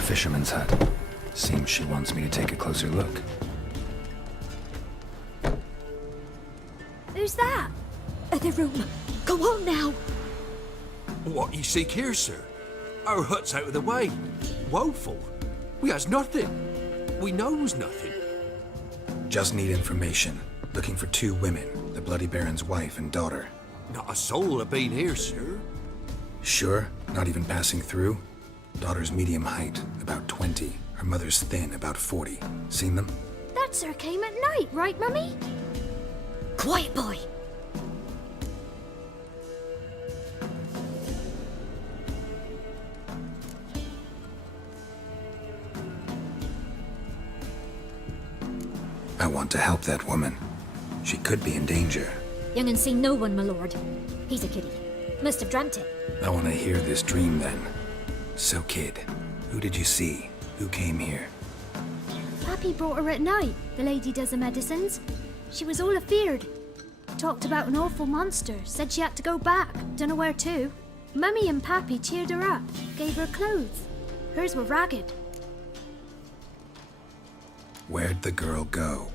Fisherman's hut. Seems she wants me to take a closer look. Who's that? Other room. Go on now. What ye seek here, sir? Our hut's out of the way. Woeful. We has nothing. We knows nothing. Just need information. Looking for 2 women, the Bloody Baron's wife and daughter. Not a soul have been here, sir. Sure? Not even passing through? Daughter's medium height, about 20. Her mother's thin, about 40. Seen them? That sir came at night, right, Mummy? Quiet, boy. I want to help that woman. She could be in danger. Young and seen no one, my lord. He's a kiddie. Must have dreamt it. I want to hear this dream then. So, kid, who did you see? Who came here? Pappy brought her at night, the lady does the medicines. She was all afeared. Talked about an awful monster, said she had to go back, dunno where to. Mummy and Pappy cheered her up, gave her clothes. Hers were ragged. Where'd the girl go?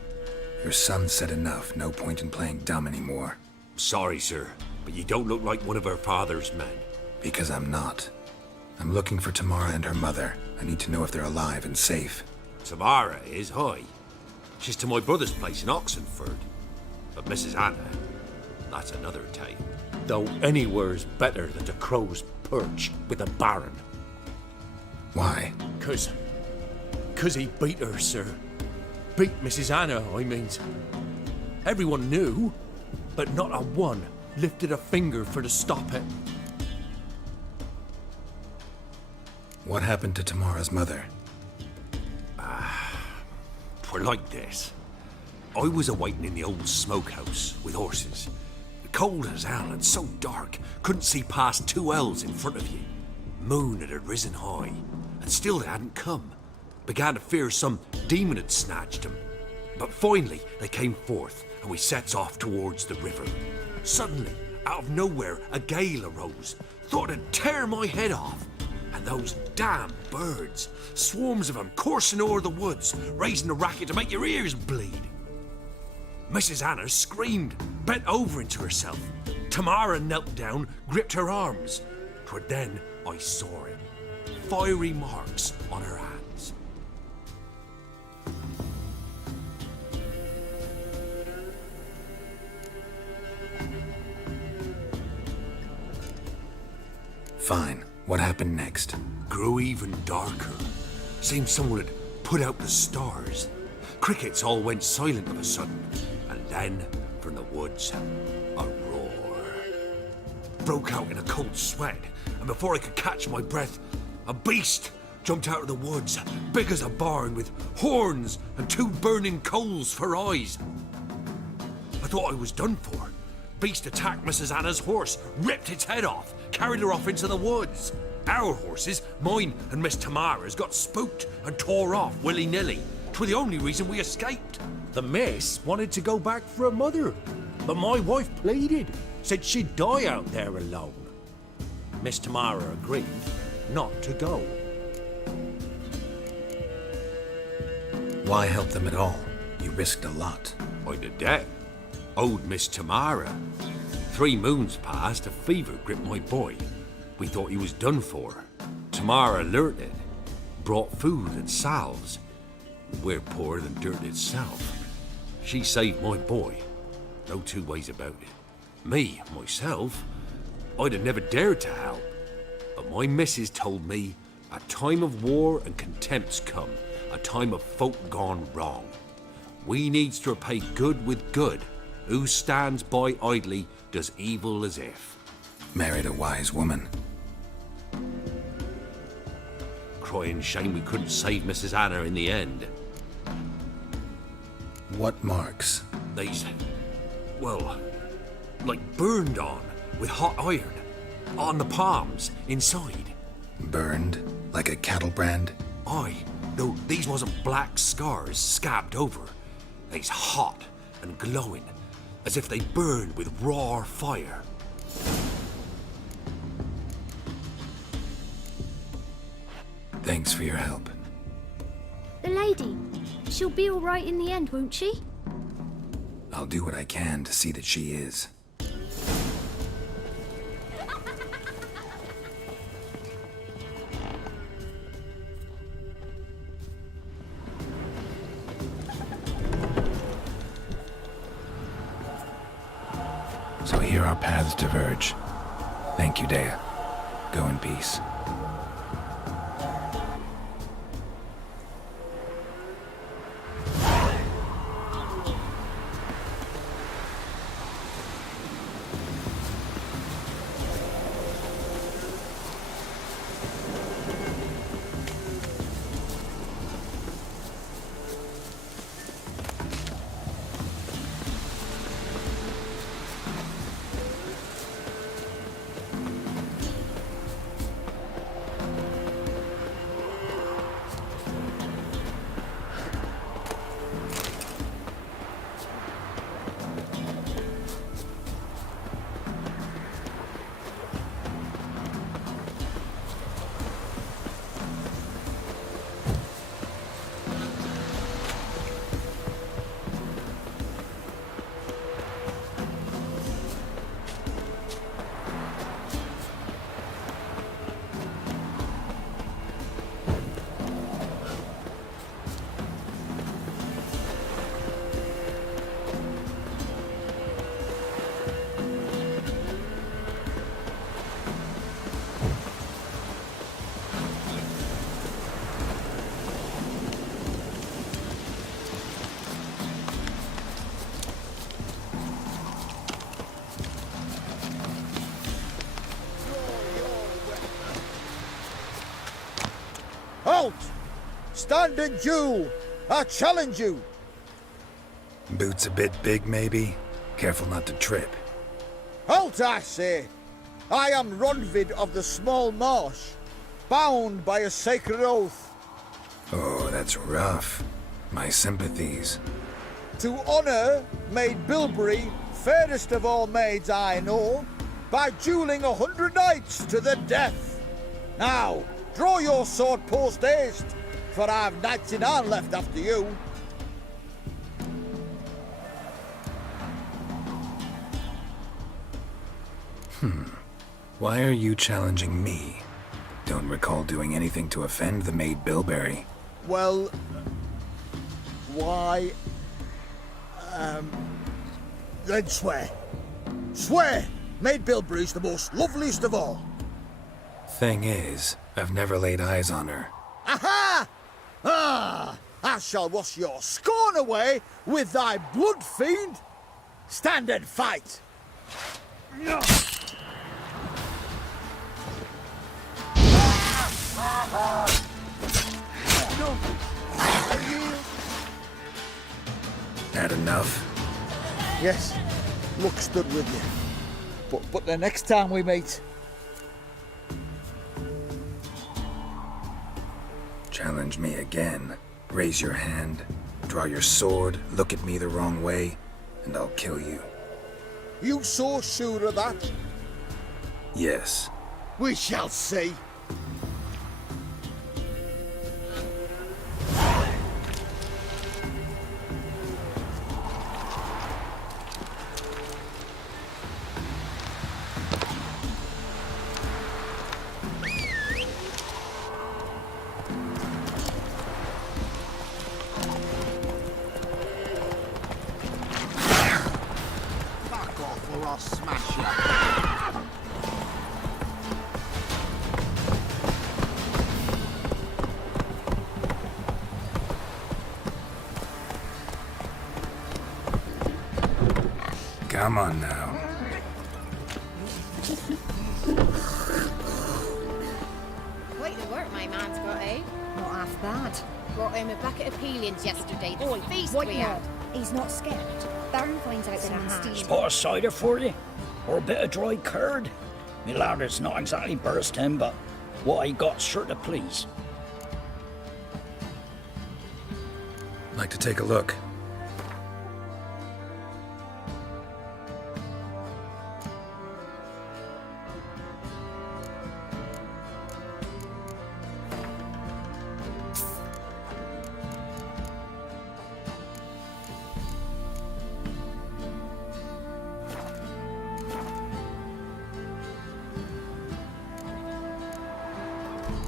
Your son said enough, no point in playing dumb anymore. Sorry, sir, but you don't look like one of her father's men. Because I'm not. I'm looking for Tamara and her mother. I need to know if they're alive and safe. Tamara is, hi. She's to my brother's place in Oxenford. But Mrs. Anna, that's another tale. Though anywhere's better than the crow's perch with a baron. Why? 'Cause he beat her, sir. Beat Mrs. Anna, I means. Everyone knew, but not a one lifted a finger for to stop it. What happened to Tamara's mother? Twere like this. I was awaiting in the old smokehouse with horses. Cold as hell and so dark, couldn't see past 2 ells in front of you. Moon had risen high, and still they hadn't come. Began to fear some demon had snatched them. But finally they came forth, and we sets off towards the river. Suddenly, out of nowhere, a gale arose. Thought it'd tear my head off. And those damn birds, swarms of them coursing o'er the woods, raising a racket to make your ears bleed. Mrs. Anna screamed, bent over into herself. Tamara knelt down, gripped her arms. 'Twere then I saw it. Fiery marks on her hands. Fine. What happened next? Grew even darker. Seemed someone had put out the stars. Crickets all went silent of a sudden. And then, from the woods, a roar. Broke out in a cold sweat, and before I could catch my breath, a beast jumped out of the woods, big as a barn, with horns and 2 burning coals for eyes. I thought I was done for. Beast attacked Mrs. Anna's horse, ripped its head off, carried her off into the woods. Our horses, mine and Miss Tamara's, got spooked and tore off willy-nilly. 'Twere the only reason we escaped. The miss wanted to go back for her mother, but my wife pleaded, said she'd die out there alone. Miss Tamara agreed not to go. Why help them at all? You risked a lot. I'd a debt. Owed Miss Tamara. 3 moons passed, a fever gripped my boy. We thought he was done for. Tamara alerted, brought food and salves. We're poorer than dirt itself. She saved my boy. No 2 ways about it. Me, myself, I'd have never dared to help. But my missus told me a time of war and contempt's come, a time of folk gone wrong. We needs to repay good with good. Who stands by idly does evil as if. Married a wise woman. Crying shame we couldn't save Mrs. Anna in the end. What marks? These, well, like burned on with hot iron. On the palms, inside. Burned? Like a cattle brand? Aye, though these wasn't black scars scabbed over. They's hot and glowing, as if they burned with raw fire. Thanks for your help. The lady, she'll be all right in the end, won't she? I'll do what I can to see that she is. So here our paths diverge. Thank you, Dea. Go in peace. Halt! Stand and duel! I challenge you! Boots a bit big, maybe? Careful not to trip. Halt, I say! I am Ronvid of the Small Marsh, bound by a sacred oath. Oh, that's rough. My sympathies. To honour Maid Bilberry, fairest of all maids I know, by duelling 100 knights to the death. Now, draw your sword post haste, for I've knights in hand left after you. Why are you challenging me? Don't recall doing anything to offend the Maid Bilberry. Well, why... then swear. Swear! Maid Bilberry's the most loveliest of all. Thing is, I've never laid eyes on her. Aha! Ah! I shall wash your scorn away with thy blood, fiend! Stand and fight! Had enough? Yes, luck stood with you. But the next time we meet... Challenge me again. Raise your hand, draw your sword, look at me the wrong way, and I'll kill you. You so sure of that? Yes. We shall see. Fuck off or I'll smash you. Come on now. Quite the work my man's got, eh? Not half bad. Brought him a bucket of peelings yesterday. The Oi, feast what we not? had. He's not scared. Baron finds out someone's stealing. Pot of cider for you? Or a bit of dry curd? Me lad, it's not exactly burst him, but what I got's sure to please. Like to take a look.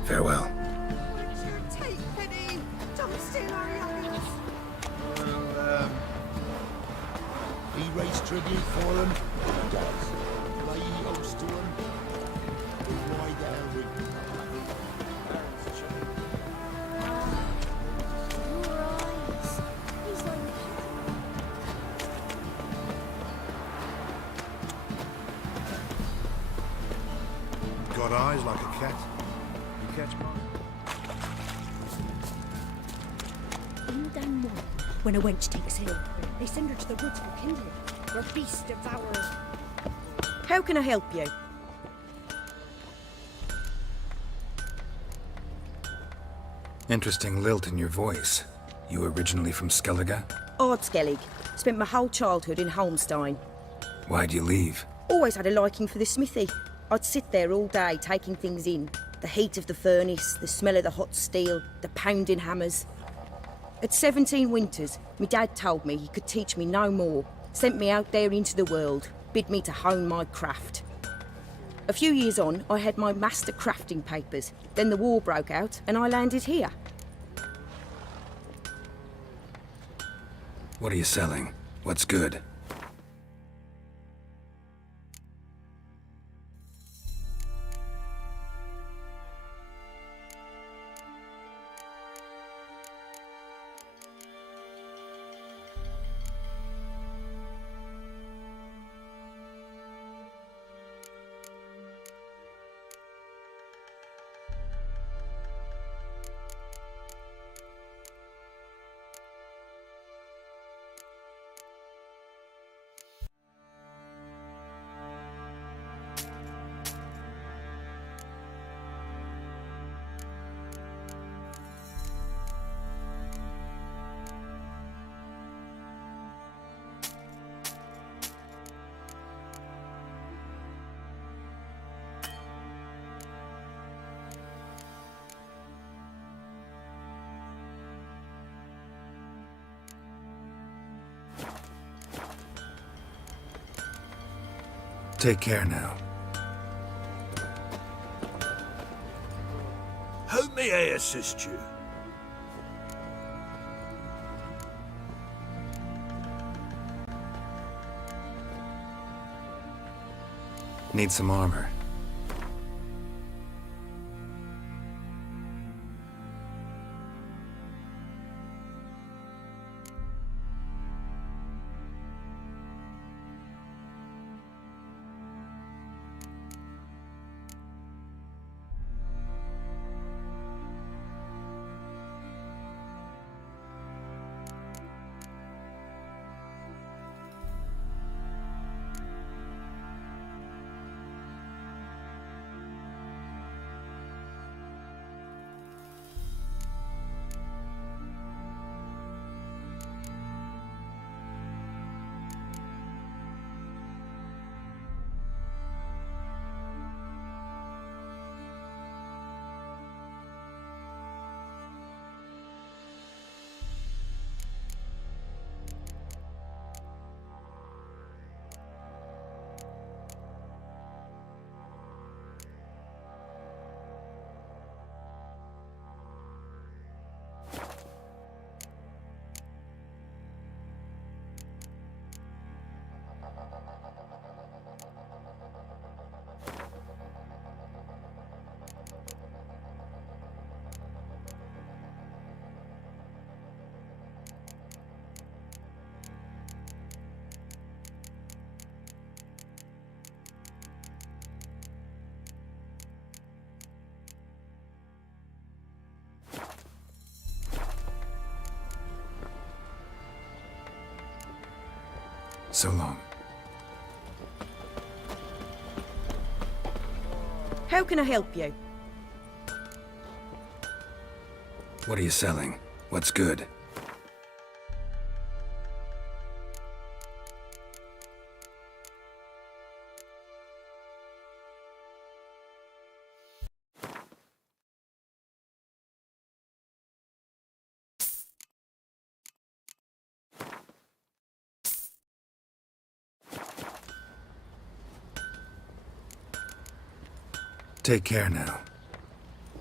Farewell. Take pity! Don't steal our youngins! Well, he raise tribute for him. He does. Lay ye host to him. Why the hell would Got eyes like a cat. You catch mine? In Dunmore, when a wench takes ill, they send her to the woods for kindling, where beasts devour her. How can I help you? Interesting lilt in your voice. You originally from Skellige? Ardskellig. Spent my whole childhood in Holmstein. Why'd you leave? Always had a liking for the smithy. I'd sit there all day taking things in. The heat of the furnace, the smell of the hot steel, the pounding hammers. At 17 winters, my dad told me he could teach me no more. Sent me out there into the world, bid me to hone my craft. A few years on, I had my master crafting papers. Then the war broke out and I landed here. What are you selling? What's good? Take care now. How may I assist you? Need some armor. So long. How can I help you? What are you selling? What's good? Take care now.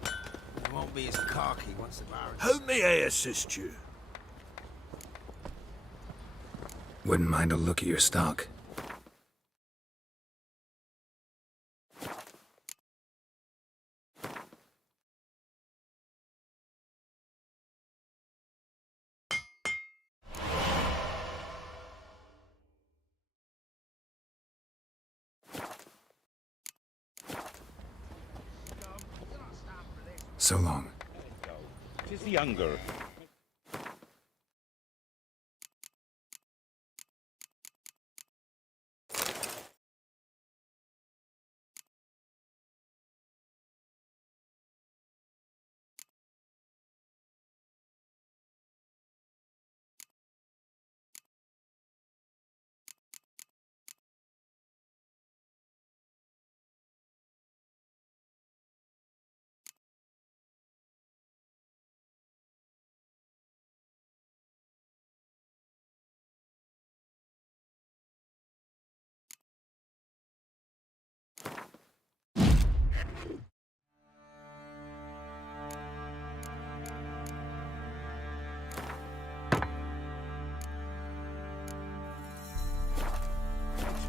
He won't be as cocky once the bar. How may I assist you? Wouldn't mind a look at your stock. So long. Tis the younger.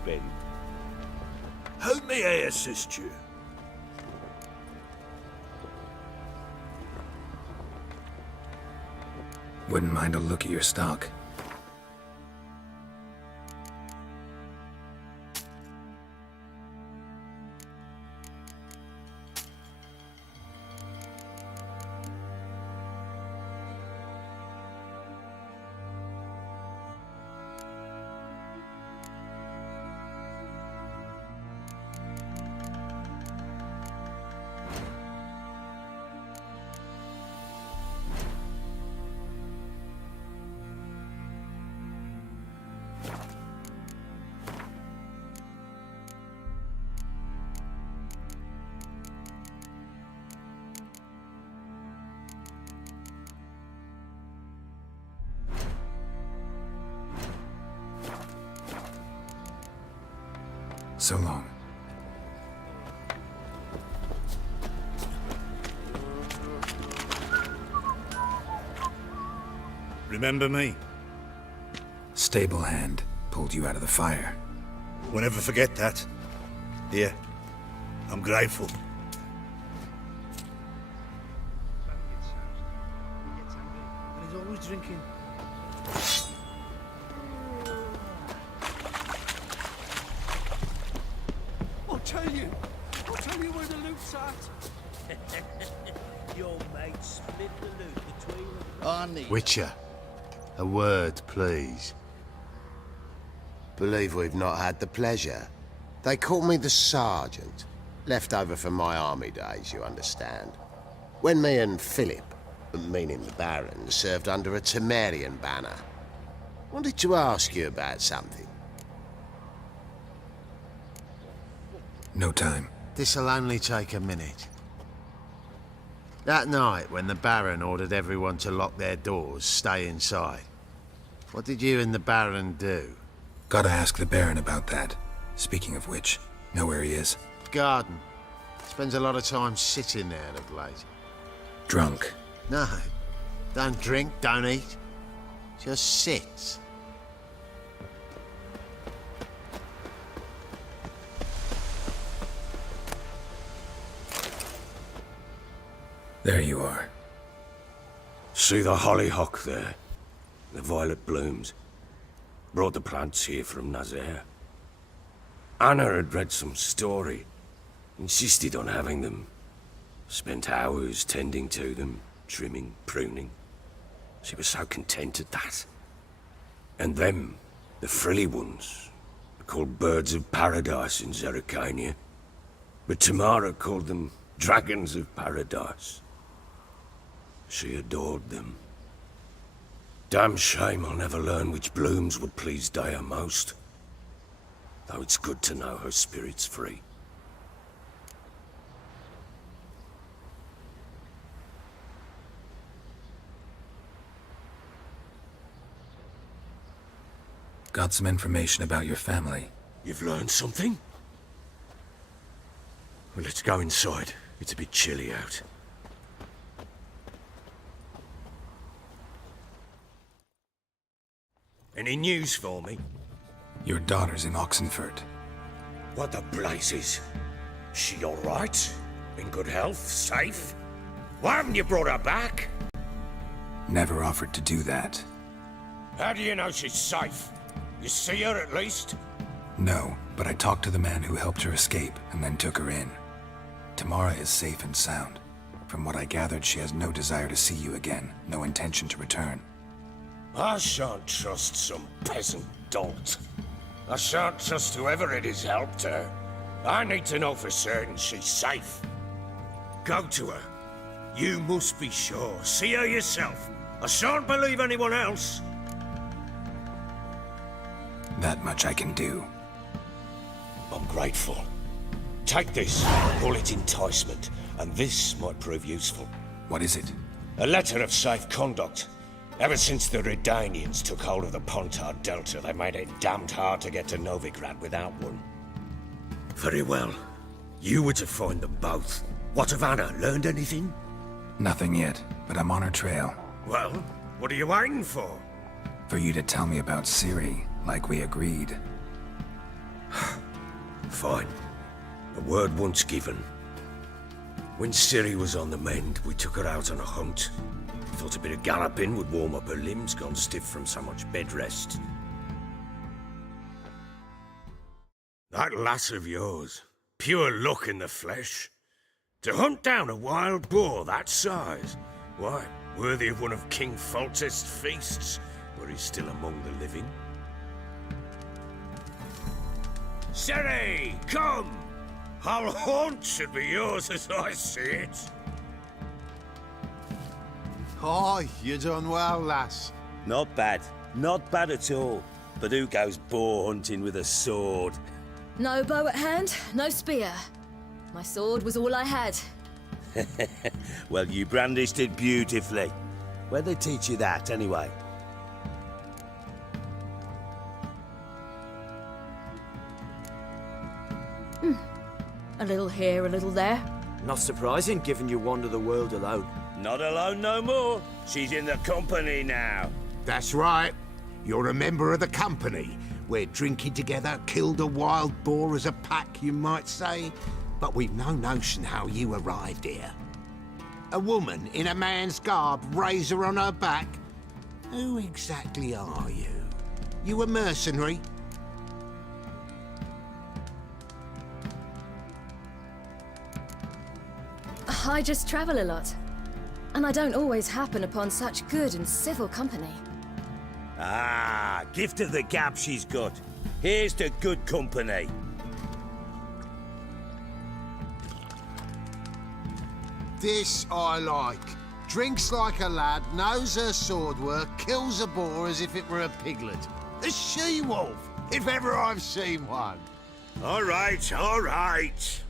Ben. How may I assist you? Wouldn't mind a look at your stock. So long. Remember me? Stable hand pulled you out of the fire. Won't ever forget that. Here, I'm grateful. And he's always drinking. I'll tell you where the loot's at. Your mate split the loot between them. Arnie. Witcher, a word, please. Believe we've not had the pleasure. They call me the Sergeant. Left over from my army days, you understand. When me and Philip, meaning the Baron, served under a Temerian banner. Wanted to ask you about something. No time. This'll only take a minute. That night, when the Baron ordered everyone to lock their doors, stay inside, what did you and the Baron do? Gotta ask the Baron about that. Speaking of which, know where he is? Garden. Spends a lot of time sitting there of late. Drunk. No. Don't drink, don't eat. Just sits. There you are. See the hollyhock there? The violet blooms. Brought the plants here from Nazaire. Anna had read some story. Insisted on having them. Spent hours tending to them, trimming, pruning. She was so content at that. And them, the frilly ones, are called birds of paradise in Zerrikania. But Tamara called them dragons of paradise. She adored them. Damn shame I'll never learn which blooms would please Dea most. Though it's good to know her spirit's free. Got some information about your family. You've learned something? Well, let's go inside. It's a bit chilly out. Any news for me? Your daughter's in Oxenfurt. What the blazes? She all right? In good health? Safe? Why haven't you brought her back? Never offered to do that. How do you know she's safe? You see her at least? No, but I talked to the man who helped her escape and then took her in. Tamara is safe and sound. From what I gathered, she has no desire to see you again, no intention to return. I shan't trust some peasant dolt. I shan't trust whoever it is helped her. I need to know for certain she's safe. Go to her. You must be sure. See her yourself. I shan't believe anyone else. That much I can do. I'm grateful. Take this. Call it enticement, and this might prove useful. What is it? A letter of safe conduct. Ever since the Redanians took hold of the Pontar Delta, they made it damned hard to get to Novigrad without one. Very well. You were to find them both. What of Anna? Learned anything? Nothing yet, but I'm on her trail. Well, what are you waiting for? For you to tell me about Ciri, like we agreed. Fine. A word once given. When Ciri was on the mend, we took her out on a hunt. Thought a bit of galloping would warm up her limbs, gone stiff from so much bed rest. That lass of yours, pure luck in the flesh. To hunt down a wild boar that size, why, worthy of one of King Foltest's feasts, where he's still among the living. Ciri, come! Our haunt should be yours as I see it. Aye, you done well, lass. Not bad. Not bad at all. But who goes boar hunting with a sword? No bow at hand, no spear. My sword was all I had. Well, you brandished it beautifully. Where'd they teach you that, anyway? A little here, a little there. Not surprising, given you wander the world alone. Not alone no more. She's in the company now. That's right. You're a member of the company. We're drinking together, killed a wild boar as a pack, you might say. But we've no notion how you arrived here. A woman in a man's garb, razor on her back. Who exactly are you? You a mercenary? I just travel a lot. And I don't always happen upon such good and civil company. Ah, gift of the gab she's got. Here's to good company. This I like. Drinks like a lad, knows her sword work, kills a boar as if it were a piglet. A she-wolf, if ever I've seen one. All right, all right.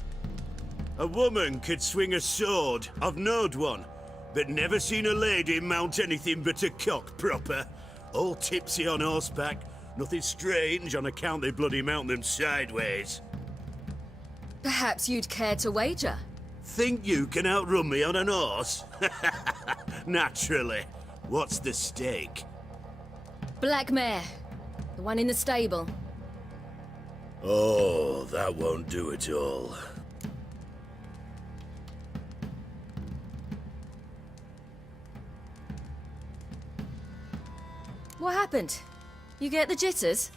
A woman could swing a sword. I've knowed one, but never seen a lady mount anything but a cock proper. All tipsy on horseback. Nothing strange on account they bloody mount them sideways. Perhaps you'd care to wager? Think you can outrun me on an horse? Naturally. What's the stake? Black mare. The one in the stable. Oh, that won't do it all. What happened? You get the jitters?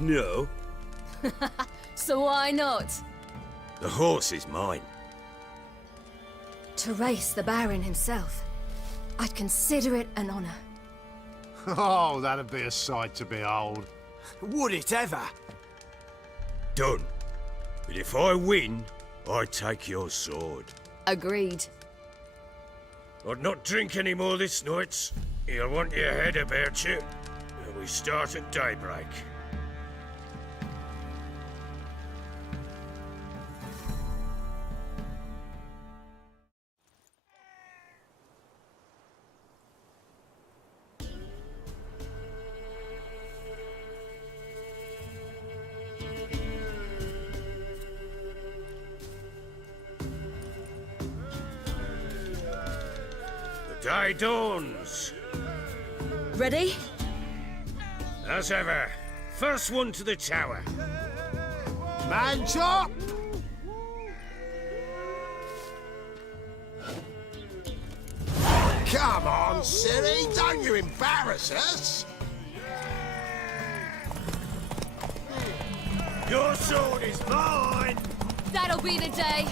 No. So why not? The horse is mine. To race the Baron himself. I'd consider it an honor. Oh, that'd be a sight to behold. Would it ever? Done. But if I win, I take your sword. Agreed. I'd not drink any more this night. You'll want your head about you. And we start at daybreak. Day dawns. Ready? As ever. First one to the tower. Man chop! Come on, silly, don't you embarrass us! Your sword is mine! That'll be the day.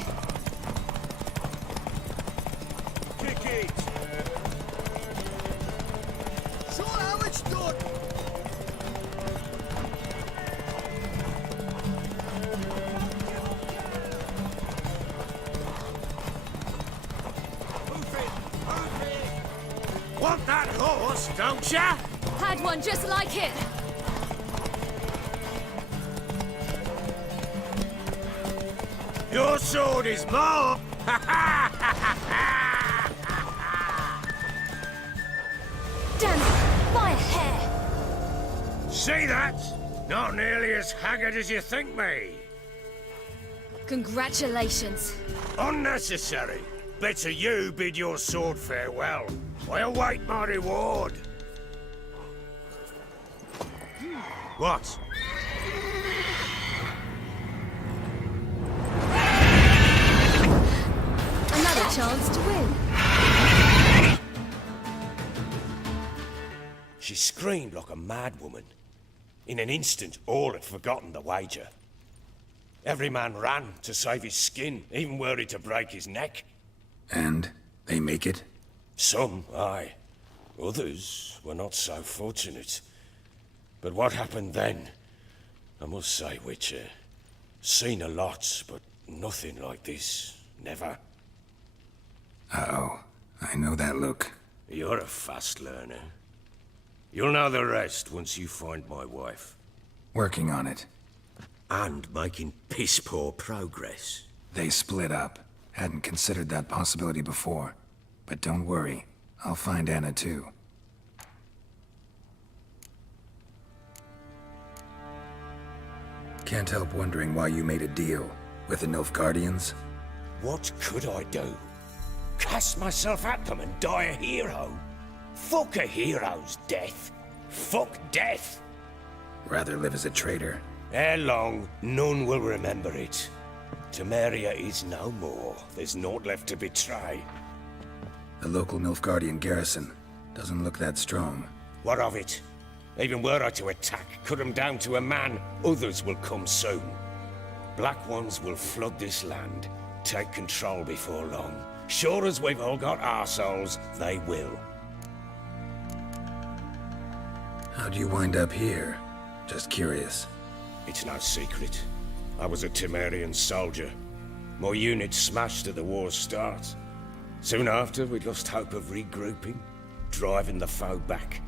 Kick it! Show how it's done! Want that horse, don't ya? Had one just like it. Your sword is mine! Damn it! My hair! See that? Not nearly as haggard as you think me. Congratulations. Unnecessary. Better you bid your sword farewell. I await my reward. What? Another chance to win. She screamed like a mad woman. In an instant, all had forgotten the wager. Every man ran to save his skin, even were he to break his neck. And they make it? Some, aye. Others were not so fortunate. But what happened then? I must say, Witcher, seen a lot, but nothing like this. Never. Uh-oh. I know that look. You're a fast learner. You'll know the rest once you find my wife. Working on it. And making piss-poor progress. They split up. Hadn't considered that possibility before. But don't worry. I'll find Anna too. Can't help wondering why you made a deal with the Nilfgaardians. What could I do? Cast myself at them and die a hero? Fuck a hero's death. Fuck death. Rather live as a traitor. Ere long, none will remember it. Temeria is no more. There's naught left to betray. The local Nilfgaardian garrison doesn't look that strong. What of it? Even were I to attack, cut them down to a man, others will come soon. Black Ones will flood this land, take control before long. Sure as we've all got arseholes, they will. How'd you wind up here? Just curious. It's no secret. I was a Temerian soldier. My unit smashed at the war's start. Soon after, we lost hope of regrouping, driving the foe back.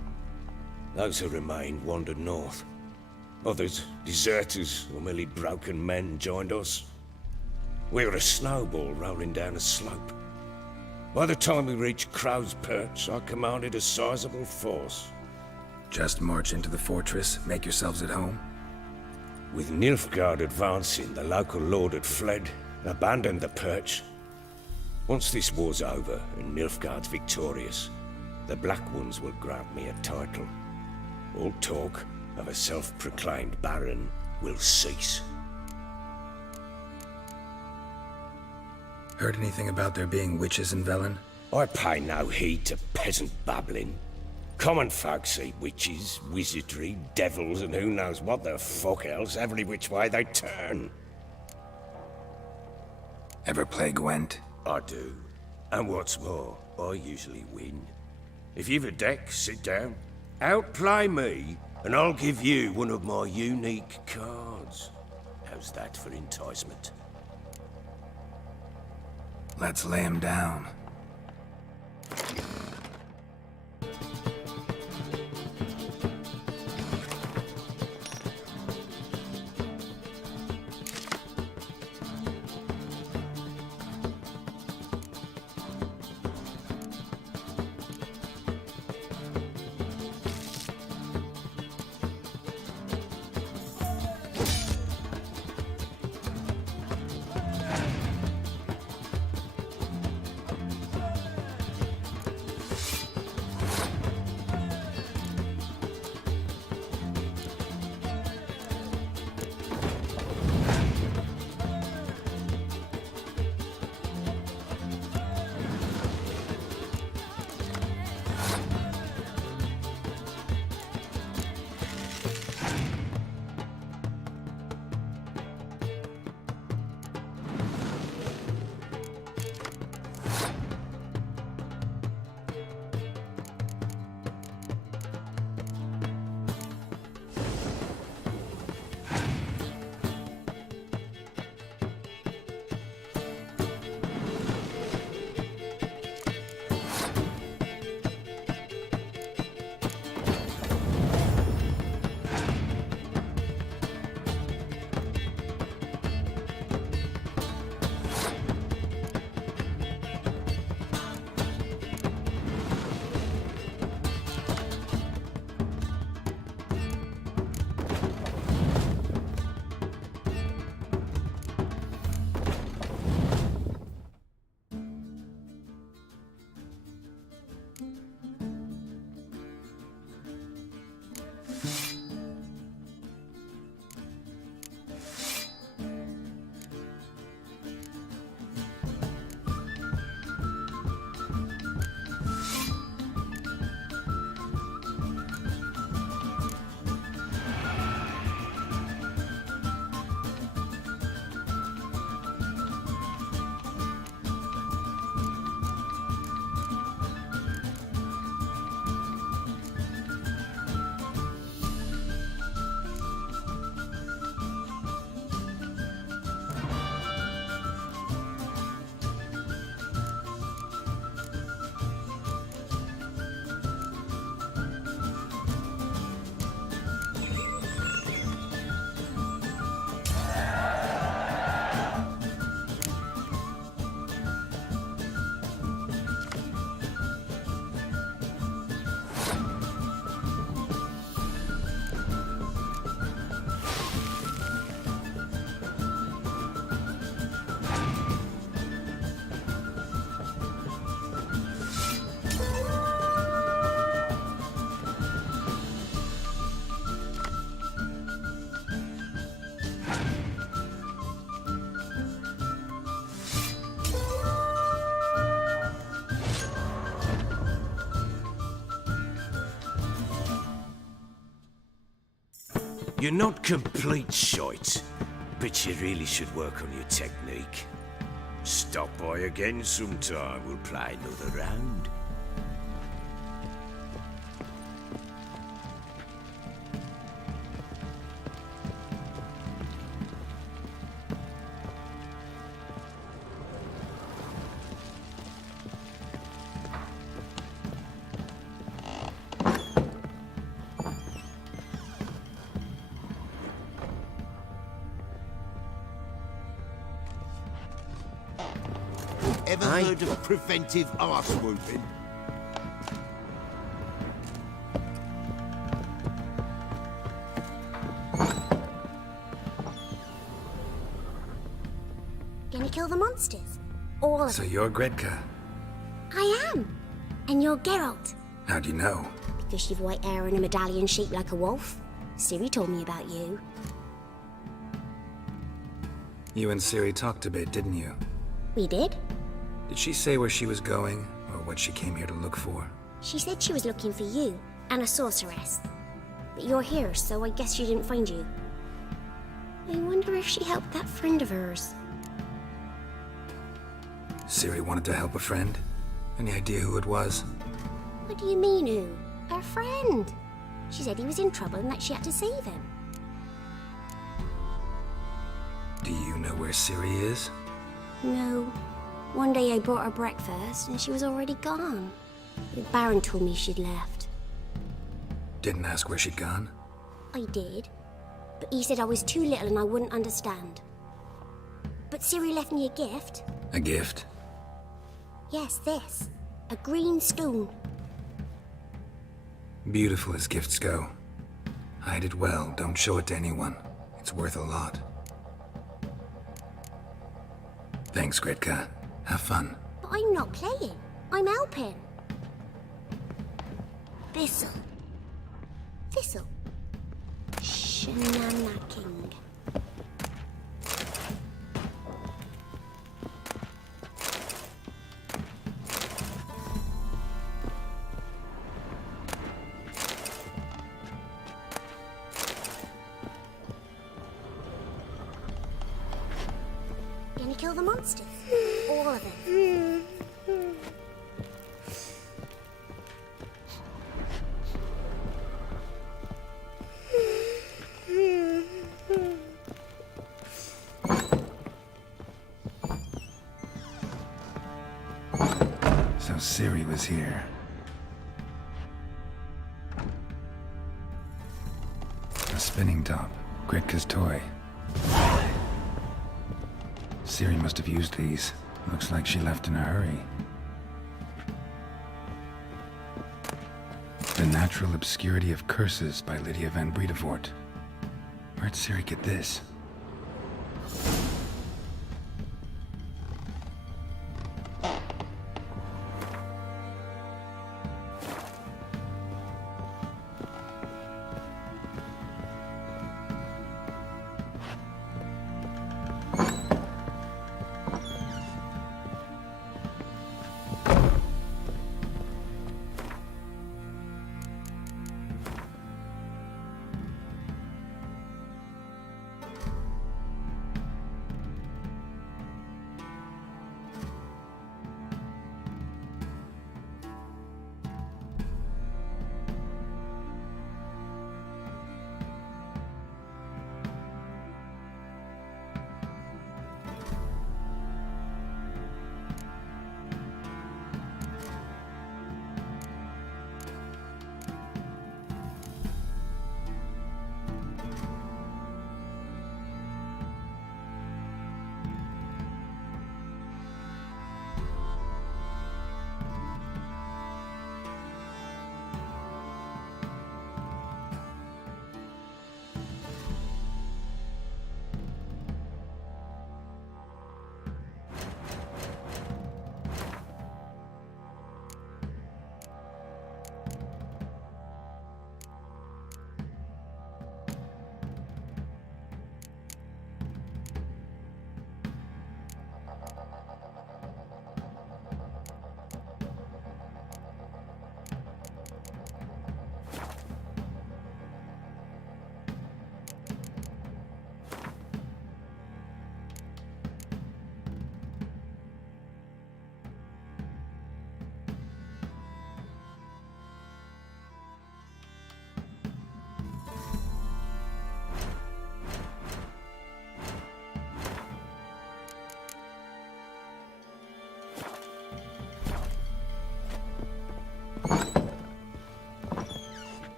Those who remained wandered north. Others, deserters or merely broken men, joined us. We were a snowball rolling down a slope. By the time we reached Crow's Perch, I commanded a sizable force. Just march into the fortress, make yourselves at home? With Nilfgaard advancing, the local lord had fled, abandoned the Perch. Once this war's over and Nilfgaard's victorious, the Black Ones will grant me a title. All talk of a self-proclaimed baron will cease. Heard anything about there being witches in Velen? I pay no heed to peasant babbling. Common folk see witches, wizardry, devils, and who knows what the fuck else every which way they turn. Ever play Gwent? I do. And what's more, I usually win. If you've a deck, sit down. Outplay me, and I'll give you one of my unique cards. How's that for enticement? Let's lay him down. You're not complete shite, but you really should work on your technique. Stop by again sometime, we'll play another round. Ever heard of preventive arse whooping? Gonna kill the monsters? All of So them. you're Gretka. I am. And you're Geralt. How do you know? Because you've white hair and a medallion shaped like a wolf. Ciri told me about you. You and Ciri talked a bit, didn't you? We did? Did she say where she was going, or what she came here to look for? She said she was looking for you and a sorceress. But you're here, so I guess she didn't find you. I wonder if she helped that friend of hers. Ciri wanted to help a friend? Any idea who it was? What do you mean, who? Her friend. She said he was in trouble and that she had to save him. Do you know where Ciri is? No. One day I brought her breakfast and she was already gone. The Baron told me she'd left. Didn't ask where she'd gone? I did. But he said I was too little and I wouldn't understand. But Ciri left me a gift. A gift? Yes, this. A green stone. Beautiful as gifts go. Hide it well, don't show it to anyone. It's worth a lot. Thanks, Gretka. Have fun. But I'm not playing. I'm helping. Thistle. Thistle. Shenanacking. Gonna kill the monsters? All of them. So Ciri was here. A spinning top. Gretka's toy. Ciri must have used these. Looks like she left in a hurry. The Natural Obscurity of Curses by Lydia van Bredevoort. Where'd Ciri get this?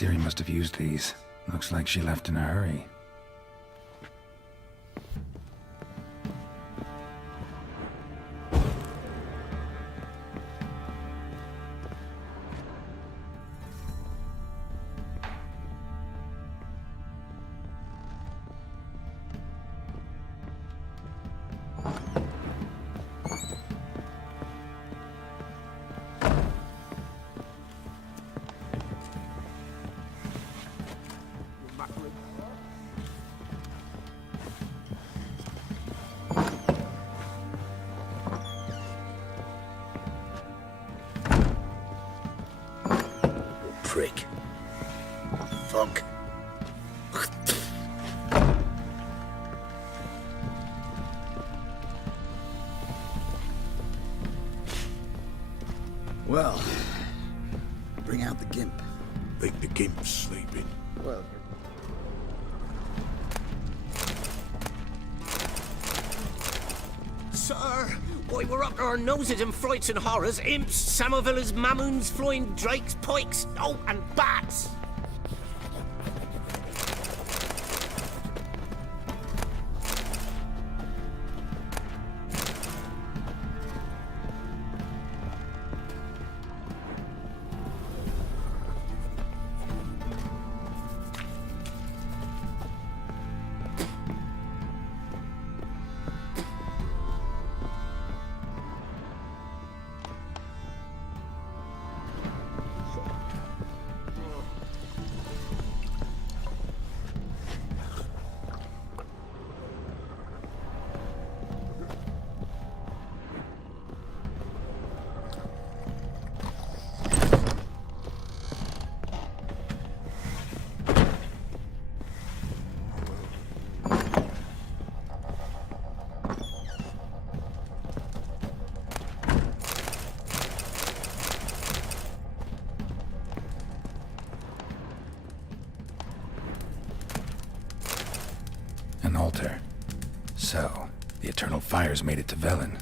Ciri must have used these. Looks like she left in a hurry. Prick. Fuck. Well, bring out the gimp. Think the gimp's sleeping. Well, Sir, why, we're up to our noses in frights and horrors. Imps, Samovillas, Mamoons, flying drakes, pikes, oh, and bats. An altar. So, the Eternal Fires made it to Velen.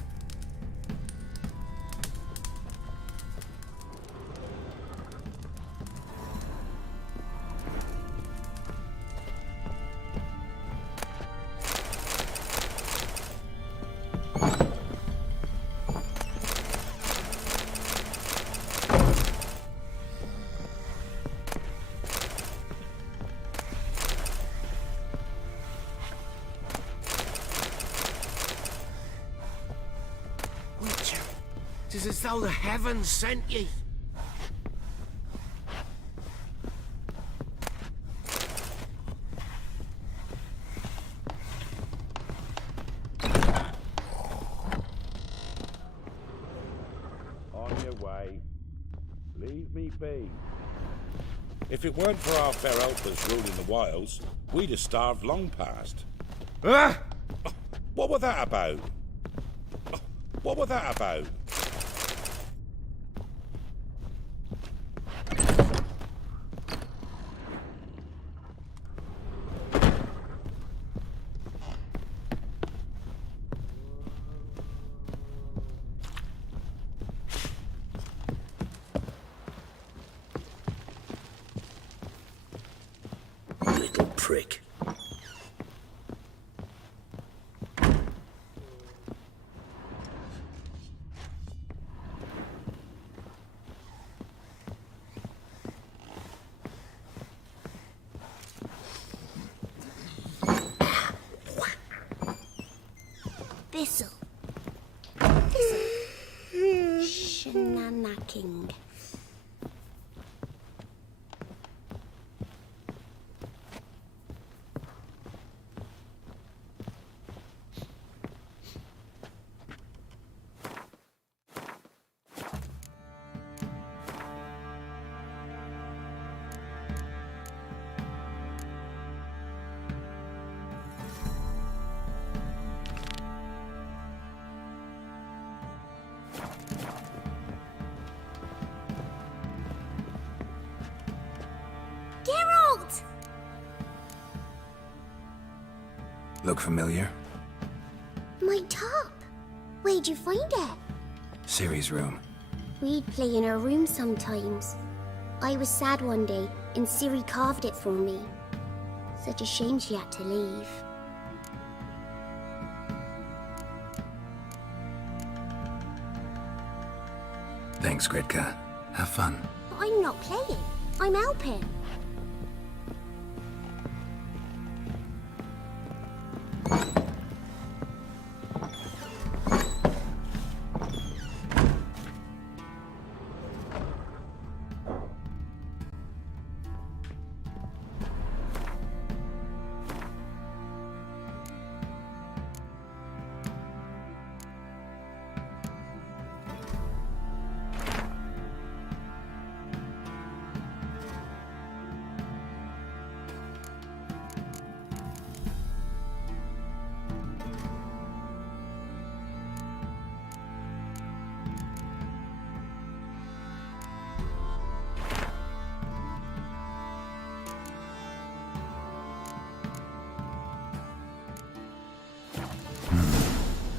Witcher, 'tis as though the heavens sent ye. On your way. Leave me be. If it weren't for our fair helpers ruling the wilds, we'd have starved long past. Ah! What was that about? What was that about? Little prick. Thistle. Shenanacking. Geralt! Look familiar? My top. Where'd you find it? Ciri's room. We'd play in her room sometimes. I was sad one day, and Ciri carved it for me. Such a shame she had to leave. Thanks, Gretka. Have fun. But I'm not playing. I'm helping.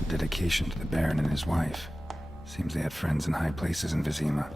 Dedication to the Baron and his wife. Seems they had friends in high places in Vizima.